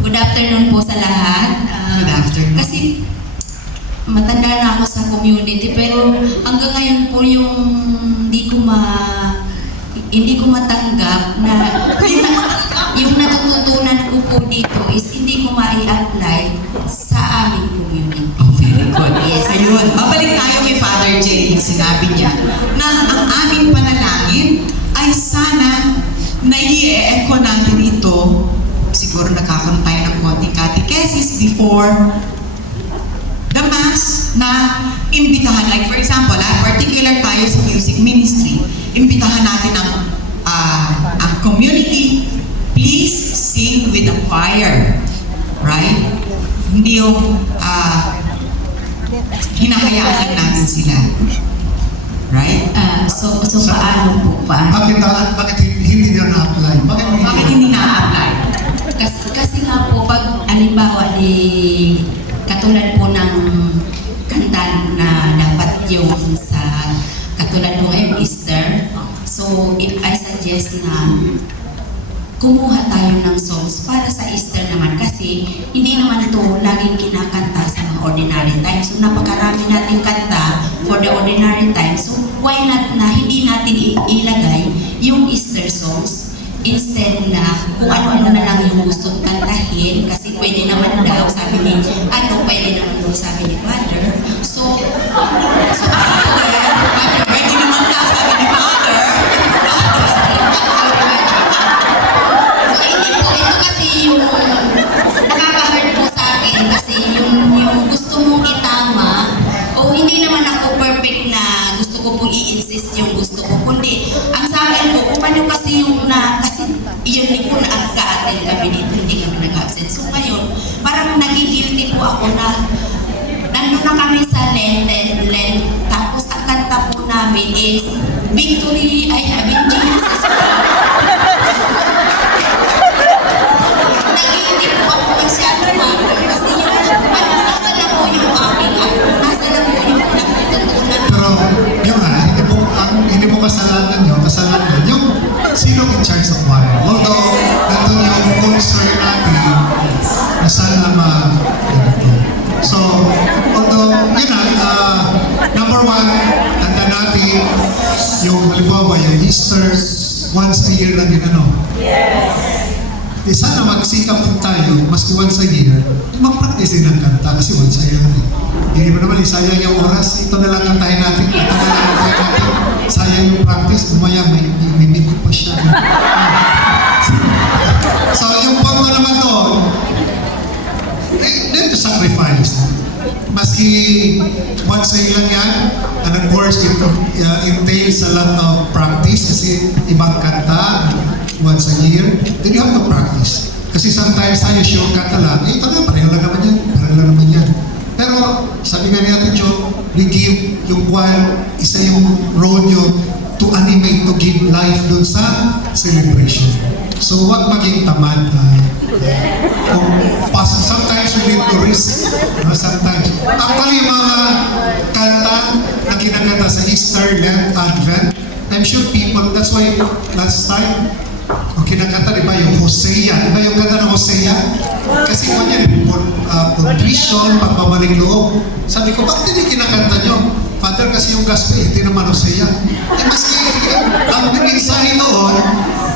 Good afternoon po sa lahat. Good afternoon. Kasi matanda na ako sa community pero hanggang ngayon po yung hindi ko matanggap na yung natututunan ko po dito is hindi ko mai-apply sa aming community. Oh, very good. Yes. Ayun. Babalik tayo kay Father Jay. Sinabi niya na ang aming panalangin ay sana nai-echo natin ito. Siguro nakakaroon tayo ng konting catechesis before the Mass na imbitahan. Like for example, particular tayo sa music ministry. Imbitahan natin ang community. Please sing with the choir. Right? Hindi yung hinahayaan lang natin sila. Right? So paano po? Bakit hindi nyo na-apply? Bakit hindi na-apply? Kasi nga po, pag alimbawa katulad po ng kanta na dapat yung sa katulad po ngayon Easter. So I suggest na kumuha tayo ng songs para sa Easter naman kasi hindi naman to laging kinakanta sa mga ordinary times. So napakarami nating kanta for the ordinary times. So why not na hindi natin ilagay yung Easter songs instead na kung ano-ano na lang yung gustong kantahin kasi pwede naman daw sabi ni pwede naman daw sabi ni Father. So Pwede naman ka, sabi ni Father. So, hindi po, ito kasi yung nakaka-hurt po sa akin kasi yung gusto mong itama o hindi naman ako perfect na gusto ko pong i-insist yung gusto ko kundi ang sa akin po kung ano kasi yung kasi yun din po na ka-attend kami dito hindi kami nag-absent so ngayon parang nagigilty po ako na nandun na kami sa Lent tapos ang kanta po namin is Victory I have in Jesus nagigilty po ako masyado kasi yung nasa na po yung aming nasa na po yung pinagtutunan Pero yung hindi mo kasalanan yung sino in charge of choir. Although, nandun yung concern natin na sana So, although, number one, tanda natin yung halimbawa yung Easter, once a year lang yun sana magsikap din tayo, maski once a year, mag-practice din ng kanta kasi once a year. Hindi mo naman isayang yung oras, ito na lang kantahin natin, sayang yung practice, umaya may mimik pa siya. So yung point mo naman doon, need to sacrifice. Maski once a year lang yan, and of course it entails a lot of practice kasi ibang kanta, once a year, then you have to practice. Kasi sometimes tayo shortcut na lang, ito na, pareho lang naman yan. Pero, sabi nga ni Ate Jo, we give yung choir, isa yung role nyo to animate, to give life dun sa celebration. So, wag maging tamad. Sometimes we need to risk. Sometimes. Actually, yung mga kanta na kinakanta sa Easter, Lent, Advent, I'm sure people, that's why last time, kinakanta, di ba, yung Hosea? Di ba yung kanta ng Hosea? Kasi kung yan, contrition, pagbabalik loob. Sabi ko, bakit hindi kinakanta nyo? Father, kasi yung gospel, hindi naman Hosea. Maski, ang mensahe doon,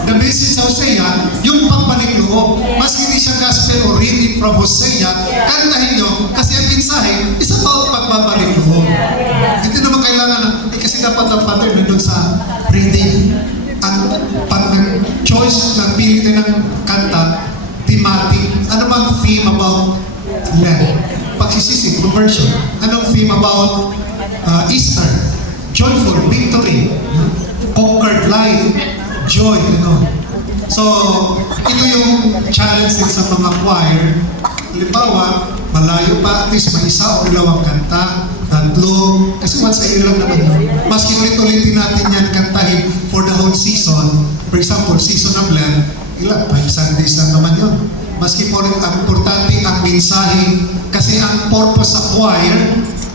the message sa Hosea, yung pagbalik loob. Maski hindi siya gospel or reading from Hosea, kantahin nyo, kasi ang mensahe, is about pagbabalik loob. Hindi naman kailangan, kasi dapat ang Father nandun sa reading. Ang pag-choice ng pili ng kanta, thematic, ano bang theme about Lent? Pagsisisi, conversion. Anong theme about Easter? Joyful, victory, conquered life, joy, So, ito yung challenge din sa mga choir. Halimbawa, malayo pa, at least may isa o dalawang kanta. tatlo, kasi once a year lang naman yun. Maski ulit-ulitin natin yan kantahin for the whole season. For example, season of Lent, ilan? 5 Sundays lang naman yun. Maski po rin, ang importante ang mensahe, kasi ang purpose sa choir,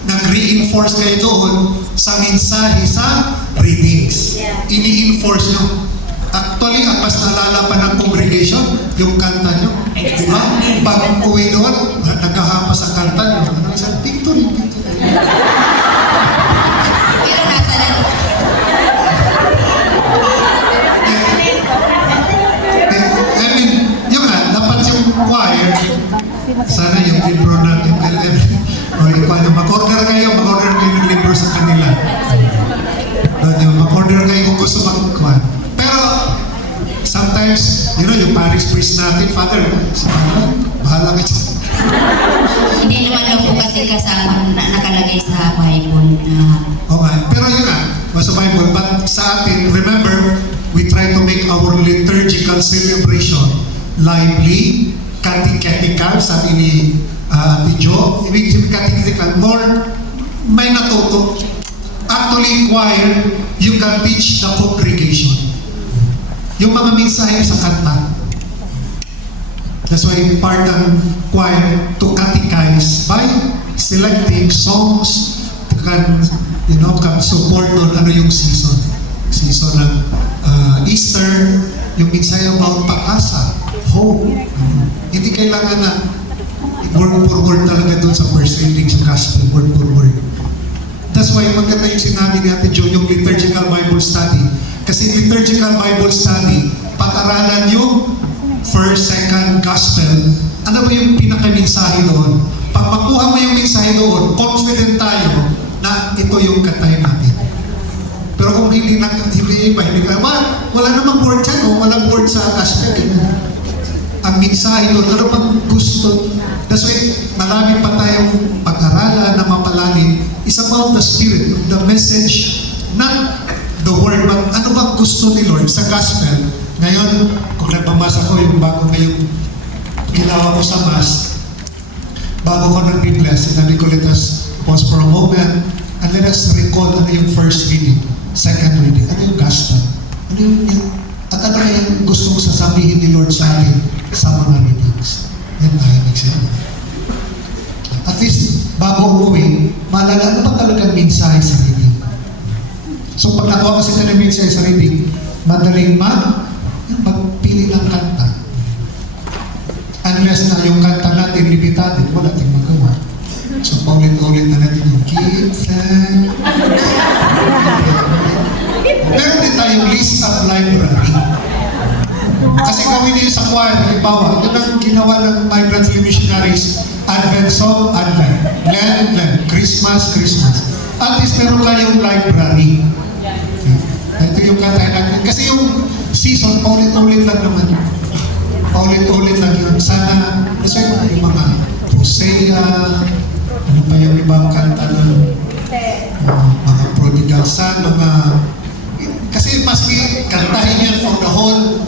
nag-reinforce kayo doon sa mensahe sa readings. Ini-enforce nyo. Actually, ang mas naalala pa ng congregation, yung kanta nyo. Di ba? Pag uwi doon, nagkahapa sa kanta nyo. Ano isa? Victory, victory. Pero nasa lang. I mean, yun nga, dapat yung choir, sana yung libro na MLM, o yung ano, mag-order kayo ng libro sa kanila. Mag-order kayo kung gusto mag-kwan. Pero, sometimes, yung parish priest natin, Father, bahala ka dyan. Hindi naman lang po kasi kasama nakalagay sa Bible na Okay, pero yun nga, sa Bible, but sa atin, remember, we try to make our liturgical celebration lively, catechetical, sabi ni Ate Jo, ibig sabihin catechetical, more may natuto. Actually, choir, you can teach the congregation. Yung mga mensahe sa kanta. That's why part ng choir to catechize by selecting songs to can support on ano yung season. Season ng Easter, yung mensahe about pag-asa, hope. Hindi kailangan na word for word talaga doon sa first reading sa gospel, word for word. That's why maganda yung sinabi ni Ate Jo, yung liturgical Bible study. Kasi liturgical Bible study, pag-aralan yung first, second, gospel, ano ba yung pinaka-mensahe doon? Pag makuha mo yung mensahe doon, confident tayo na ito yung kantahin natin. Pero kung hindi ka, wala namang word dyan, walang word sa gospel. Ang mensahe doon, ano bang gusto? That's why, marami pa tayong pag-aralan na mapalalim. It's about the spirit, the message, not the word, but ano bang gusto ni Lord sa gospel. Ngayon, kung nagpamasa ko yung bago ngayong ginawa ko sa Mass, bago ko nag-bless, sinabi ko, let us pause for a moment and let us recall ano yung first reading, second reading, ano yung gospel, ano yung, at ano yung gustong sasabihin ni Lord sa atin sa mga readings. Yan tayo nagsabi. At least, bago umuwi, maalala ano ba talagang mensahe sa reading? So pag nakuha kasi ka ng mensahe sa reading, madaling magpili ng kanta. Unless na yung kanta natin limited, wala tayong magawa. So paulit-ulit na natin yung kita. Meron din tayong list of library. Kasi gawin niyo sa choir, halimbawa, yun ang ginawa ng migrant missionaries, Advent song, Advent. Lent, Christmas, Christmas. At least meron kayong library. Ito yung kanta natin. Kasi yung season, paulit-ulit lang naman. Paulit-ulit lang yun. Sana, kasi yung mga Hosea, ano pa yung ibang kanta ng mga prodigal son, kasi maski kantahin yan for the whole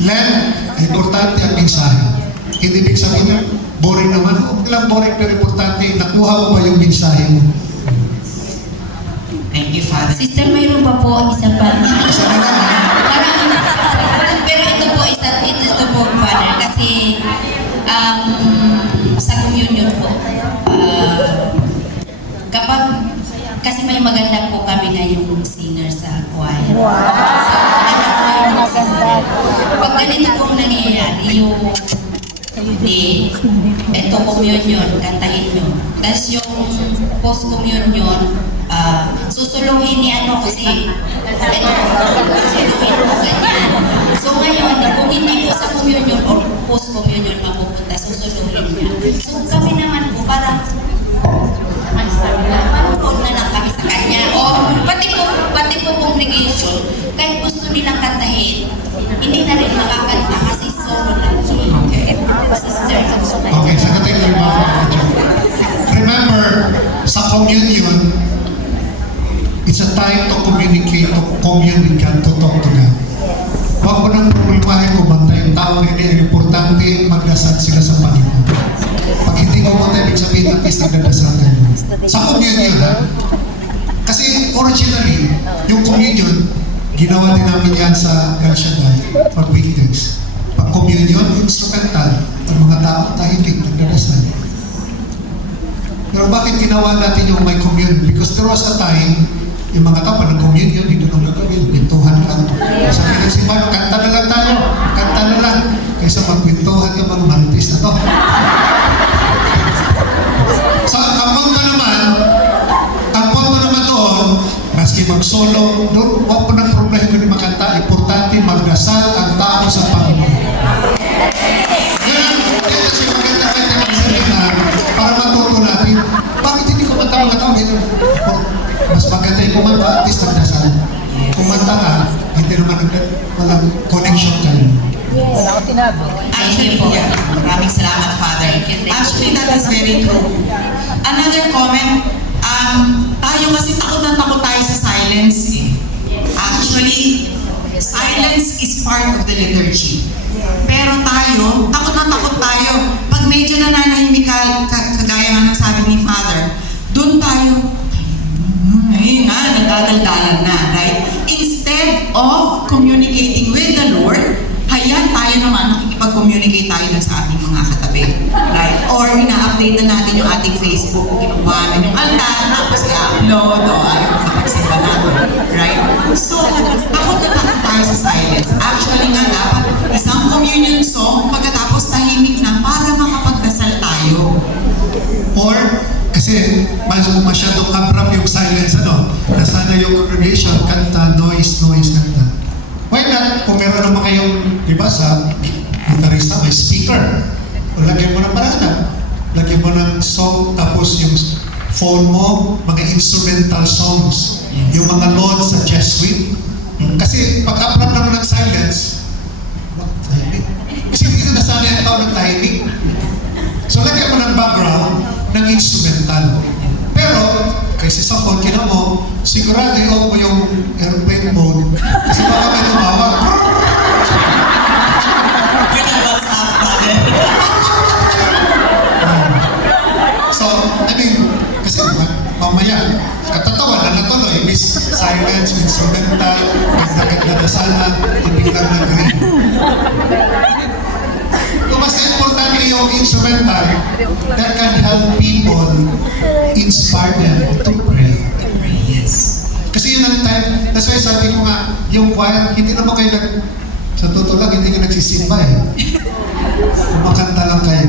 Lent, importante ang mensahe. Hindi big sabihin na, boring naman. Huwag lang boring, pero importante, nakuha mo ba yung mensahe mo? Thank you, Father. Sister, mayroon pa po isa pa. Isa na lang, ha? Pero ito po, Father, kasi sa communion po, kasi may maganda po kami ngayong singer sa choir. Pag ganito pong nangyayari, yung ito communion, kantahin nyo. Tapos yung post-communion, susuluhin ni kasi ganyan. So ngayon, kung hindi po sa communion o post-communion mapupunta, susuluhin niya. So kami naman po, parang manonood na lang kami sa kanya. O pati po congregation, kahit gusto nilang kantahin, hindi na rin makakanta kasi solo lang. Sister. Okay, sagutin ko yung mga kapatid. Remember, sa communion, it's a time to communicate, to commune with God, to talk to God. Huwag mo nang problemahin kung bantay yung tao, hindi importante magdasal sila sa Panginoon. Pag hindi mo bantay, ibig sabihin natin, least nagdadasal tayo. Sa communion, ha? Kasi originally, yung communion, ginawa din namin yan sa El Shaddai for weekdays. Pag communion, instrumental, ang mga tao tahimik, nagdadasal. Pero bakit ginawa natin yung may communion? Because there was a time, yung mga tao, pag nag-communion, hindi nung nagkawin, pintuhan lang. Sabi ng simbahan, kanta na lang tayo, kanta na lang. Kaysa magpintuhan ka, mga marites na to. So, ang punto naman doon, maski mag-solo, doon, huwag po ng problema yung makanta, importante magdasal ang tao sa Panginoon. Yan kasi maganda kayo ng seminar para matuto natin. Bakit hindi kumanta mga tao? Mas maganda yung kumanta, at least magdasal. Kumanta ka, hindi naman walang connection kayo. Wala ko tinabi. Actually, yeah. Maraming salamat, Father. Actually, that is very true. Another comment, tayo kasi takot na takot tayo sa silence eh. Actually, silence is part of the liturgy. Pero tayo, takot na takot tayo. Pag medyo nananahimik ka, kagaya nga ng sabi ni Father, doon tayo, ayun nga, nagdadaldalan na, right? Instead of communicating with the Lord, hayaan tayo naman makikipag-communicate tayo dun sa ating mga katabi. Right? Or ina-update na natin yung ating Facebook, kinuha na yung altar, tapos i-upload, o ayaw makapagsimba natin. Right? So, takot na takot tayo sa silence. Actually nga, dapat isang communion song, pagkatapos tahimik na para makapagdasal tayo. Or, kasi masyadong abrupt yung silence, nasana yung congregation, kanta, noise, kanta. Why not, kung meron naman kayong, di ba, sa gitarista, may speaker. O lagyan mo ng parana. Lagyan mo ng song, tapos yung phone mo, mga instrumental songs. Yung mga notes sa Jesuit. Kasi pag abrupt naman ng silence, kasi hindi na nasanay ang tao ng timing. So lagyan mo ng background ng instrumental. Pero, kasi sa phone, kina mo, sigurado i-off mo yung airplane mode. Kasi baka may tumawag. With the WhatsApp, Father. So, I mean, kasi mamaya, katatawa na natuloy, miss silence, instrumental, ganda-ganda na sana, hindi lang nag-ring. So, mas importante yung instrumental that can help people, inspire them to pray. Yes. Kasi yun ang time, that's why sabi ko nga, yung choir, hindi naman kayo sa totoo lang, hindi ka nagsisimba eh. Kumakanta lang kayo.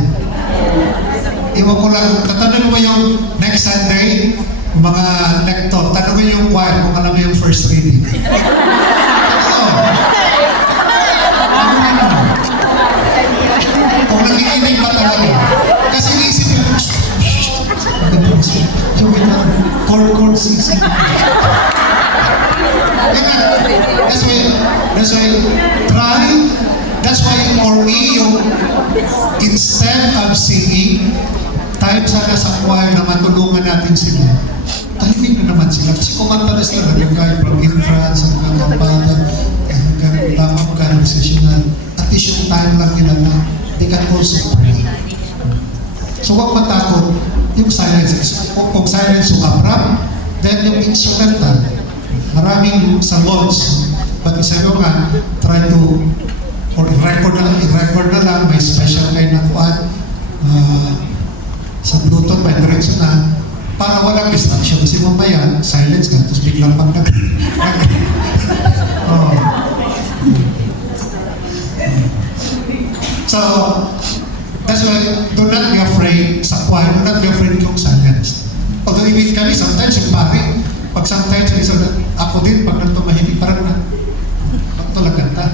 Iwan ko lang, tatanong mo yung next Sunday, yung mga lector, tanong mo yung choir kung alam mo yung first reading. Kung nakikinig ba talaga. Kasi iisip yung chord season. That's why for me, yung instead of singing, tayo sana sa choir na matulungan natin sila. Tahimik na naman sila. Kasi kumanta na sila, nagkakayo from entrance, hanggang kampana, hanggang lamang hanggang sessional. At least yung time lang nila na they can also pray. So huwag matakot yung silence. Kung silence yung abrupt, then yung instrumental. Maraming salons. But isa ko nga, try to, or i-record na lang, may special kayo na kuwan, sa Bluetooth, may diretso na, para walang distraction. Kasi mamaya, silence ka, tapos biglang pag oh. So, that's why, do not be afraid sa choir, do not be afraid kung silence. Pag nag-ibig kami, sometimes yung pare, pag sometimes, ako din, pag nagtumahimik, parang talaganta.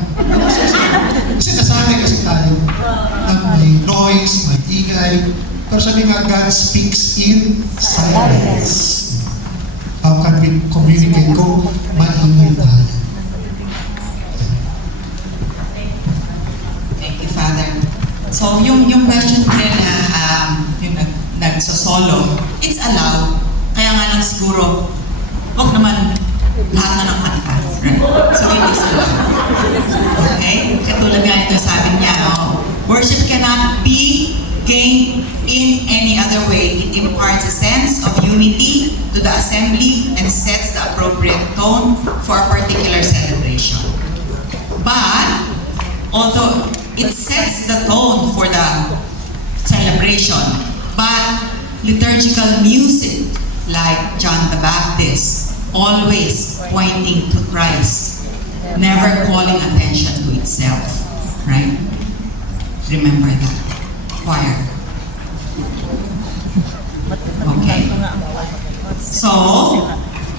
Kasi nasanay kasi tayo na may noise, may ingay. Pero sabi nga, God speaks in silence. How can we communicate kung maingay tayo? Thank you, Father. So, yung question ko rin na yung nagsosolo, it's allowed. Kaya nga lang siguro, wag naman lahat na ng kanta. Right? So, it is allowed. Okay? Katulad nga ito, sabi niya, worship cannot be gained in any other way. It imparts a sense of unity to the assembly and sets the appropriate tone for a particular celebration. But, although it sets the tone for the celebration, but liturgical music like John the Baptist, always pointing to Christ, never calling attention to itself, right? Remember that. Choir. Okay. So,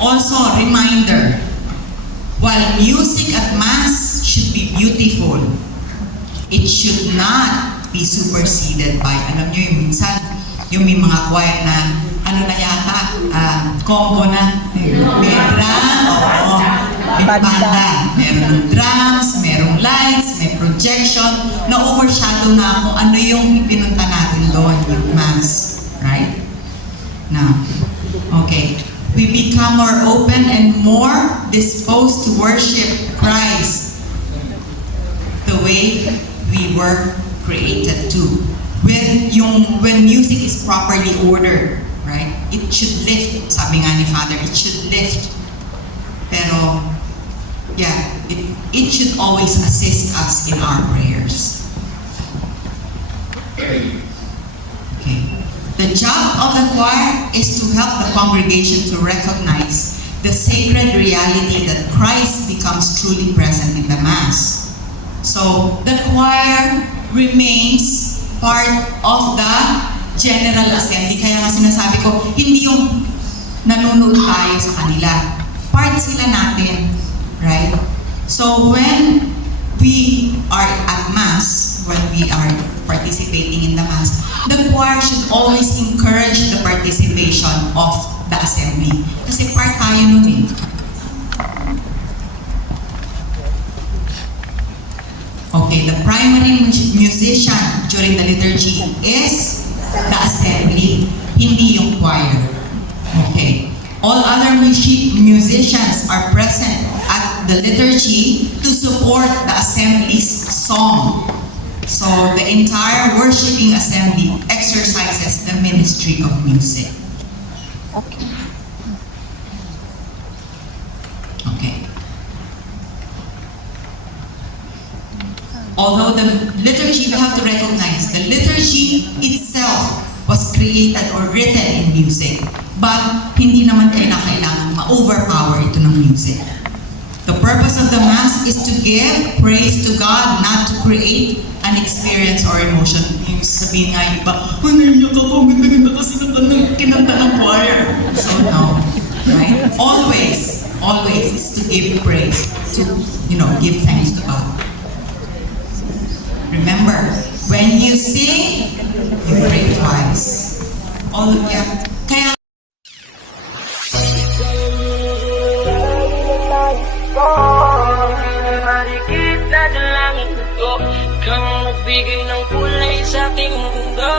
also reminder, while music at Mass should be beautiful, it should not be superseded by, alam nyo yung minsan, yung may mga choir na, ano na yata, combo na, may drum, oo, may banda, meron drums, merong lights, may projection, na-overshadow na kung ano yung ipinunta natin doon, yung Mass, right? Now, okay, we become more open and more disposed to worship Christ the way we were created to. When music is properly ordered, right? It should lift. Sabi nga ni Father, it should lift. Pero, yeah, it should always assist us in our prayers. Okay. The job of the choir is to help the congregation to recognize the sacred reality that Christ becomes truly present in the Mass. So, the choir remains part of the General Assembly. Kaya nga sinasabi ko, hindi yung nanonood tayo sa kanila. Part sila natin, right? So, when we are at Mass, when we are participating in the Mass, the choir should always encourage the participation of the assembly. Kasi part tayo nun eh. Okay, the primary musician during the liturgy is the assembly, hindi yung choir. Okay. All other musicians are present at the liturgy to support the assembly's song. So the entire worshiping assembly exercises the ministry of music. Okay. Although the liturgy, we have to recognize, the liturgy itself was created or written in music. But hindi naman kailangan ma-overpower ito ng music. The purpose of the Mass is to give praise to God, not to create an experience or emotion. Yung sabihin nga iba, naiyak ako, ganda-ganda kasi kinanta ng choir. So no, right? Always is to give praise, to, give thanks to God. Remember, when you sing, you pray twice. Kaya Marikit na dalangin ko, kang magbigay ng kulay sa aking mundo.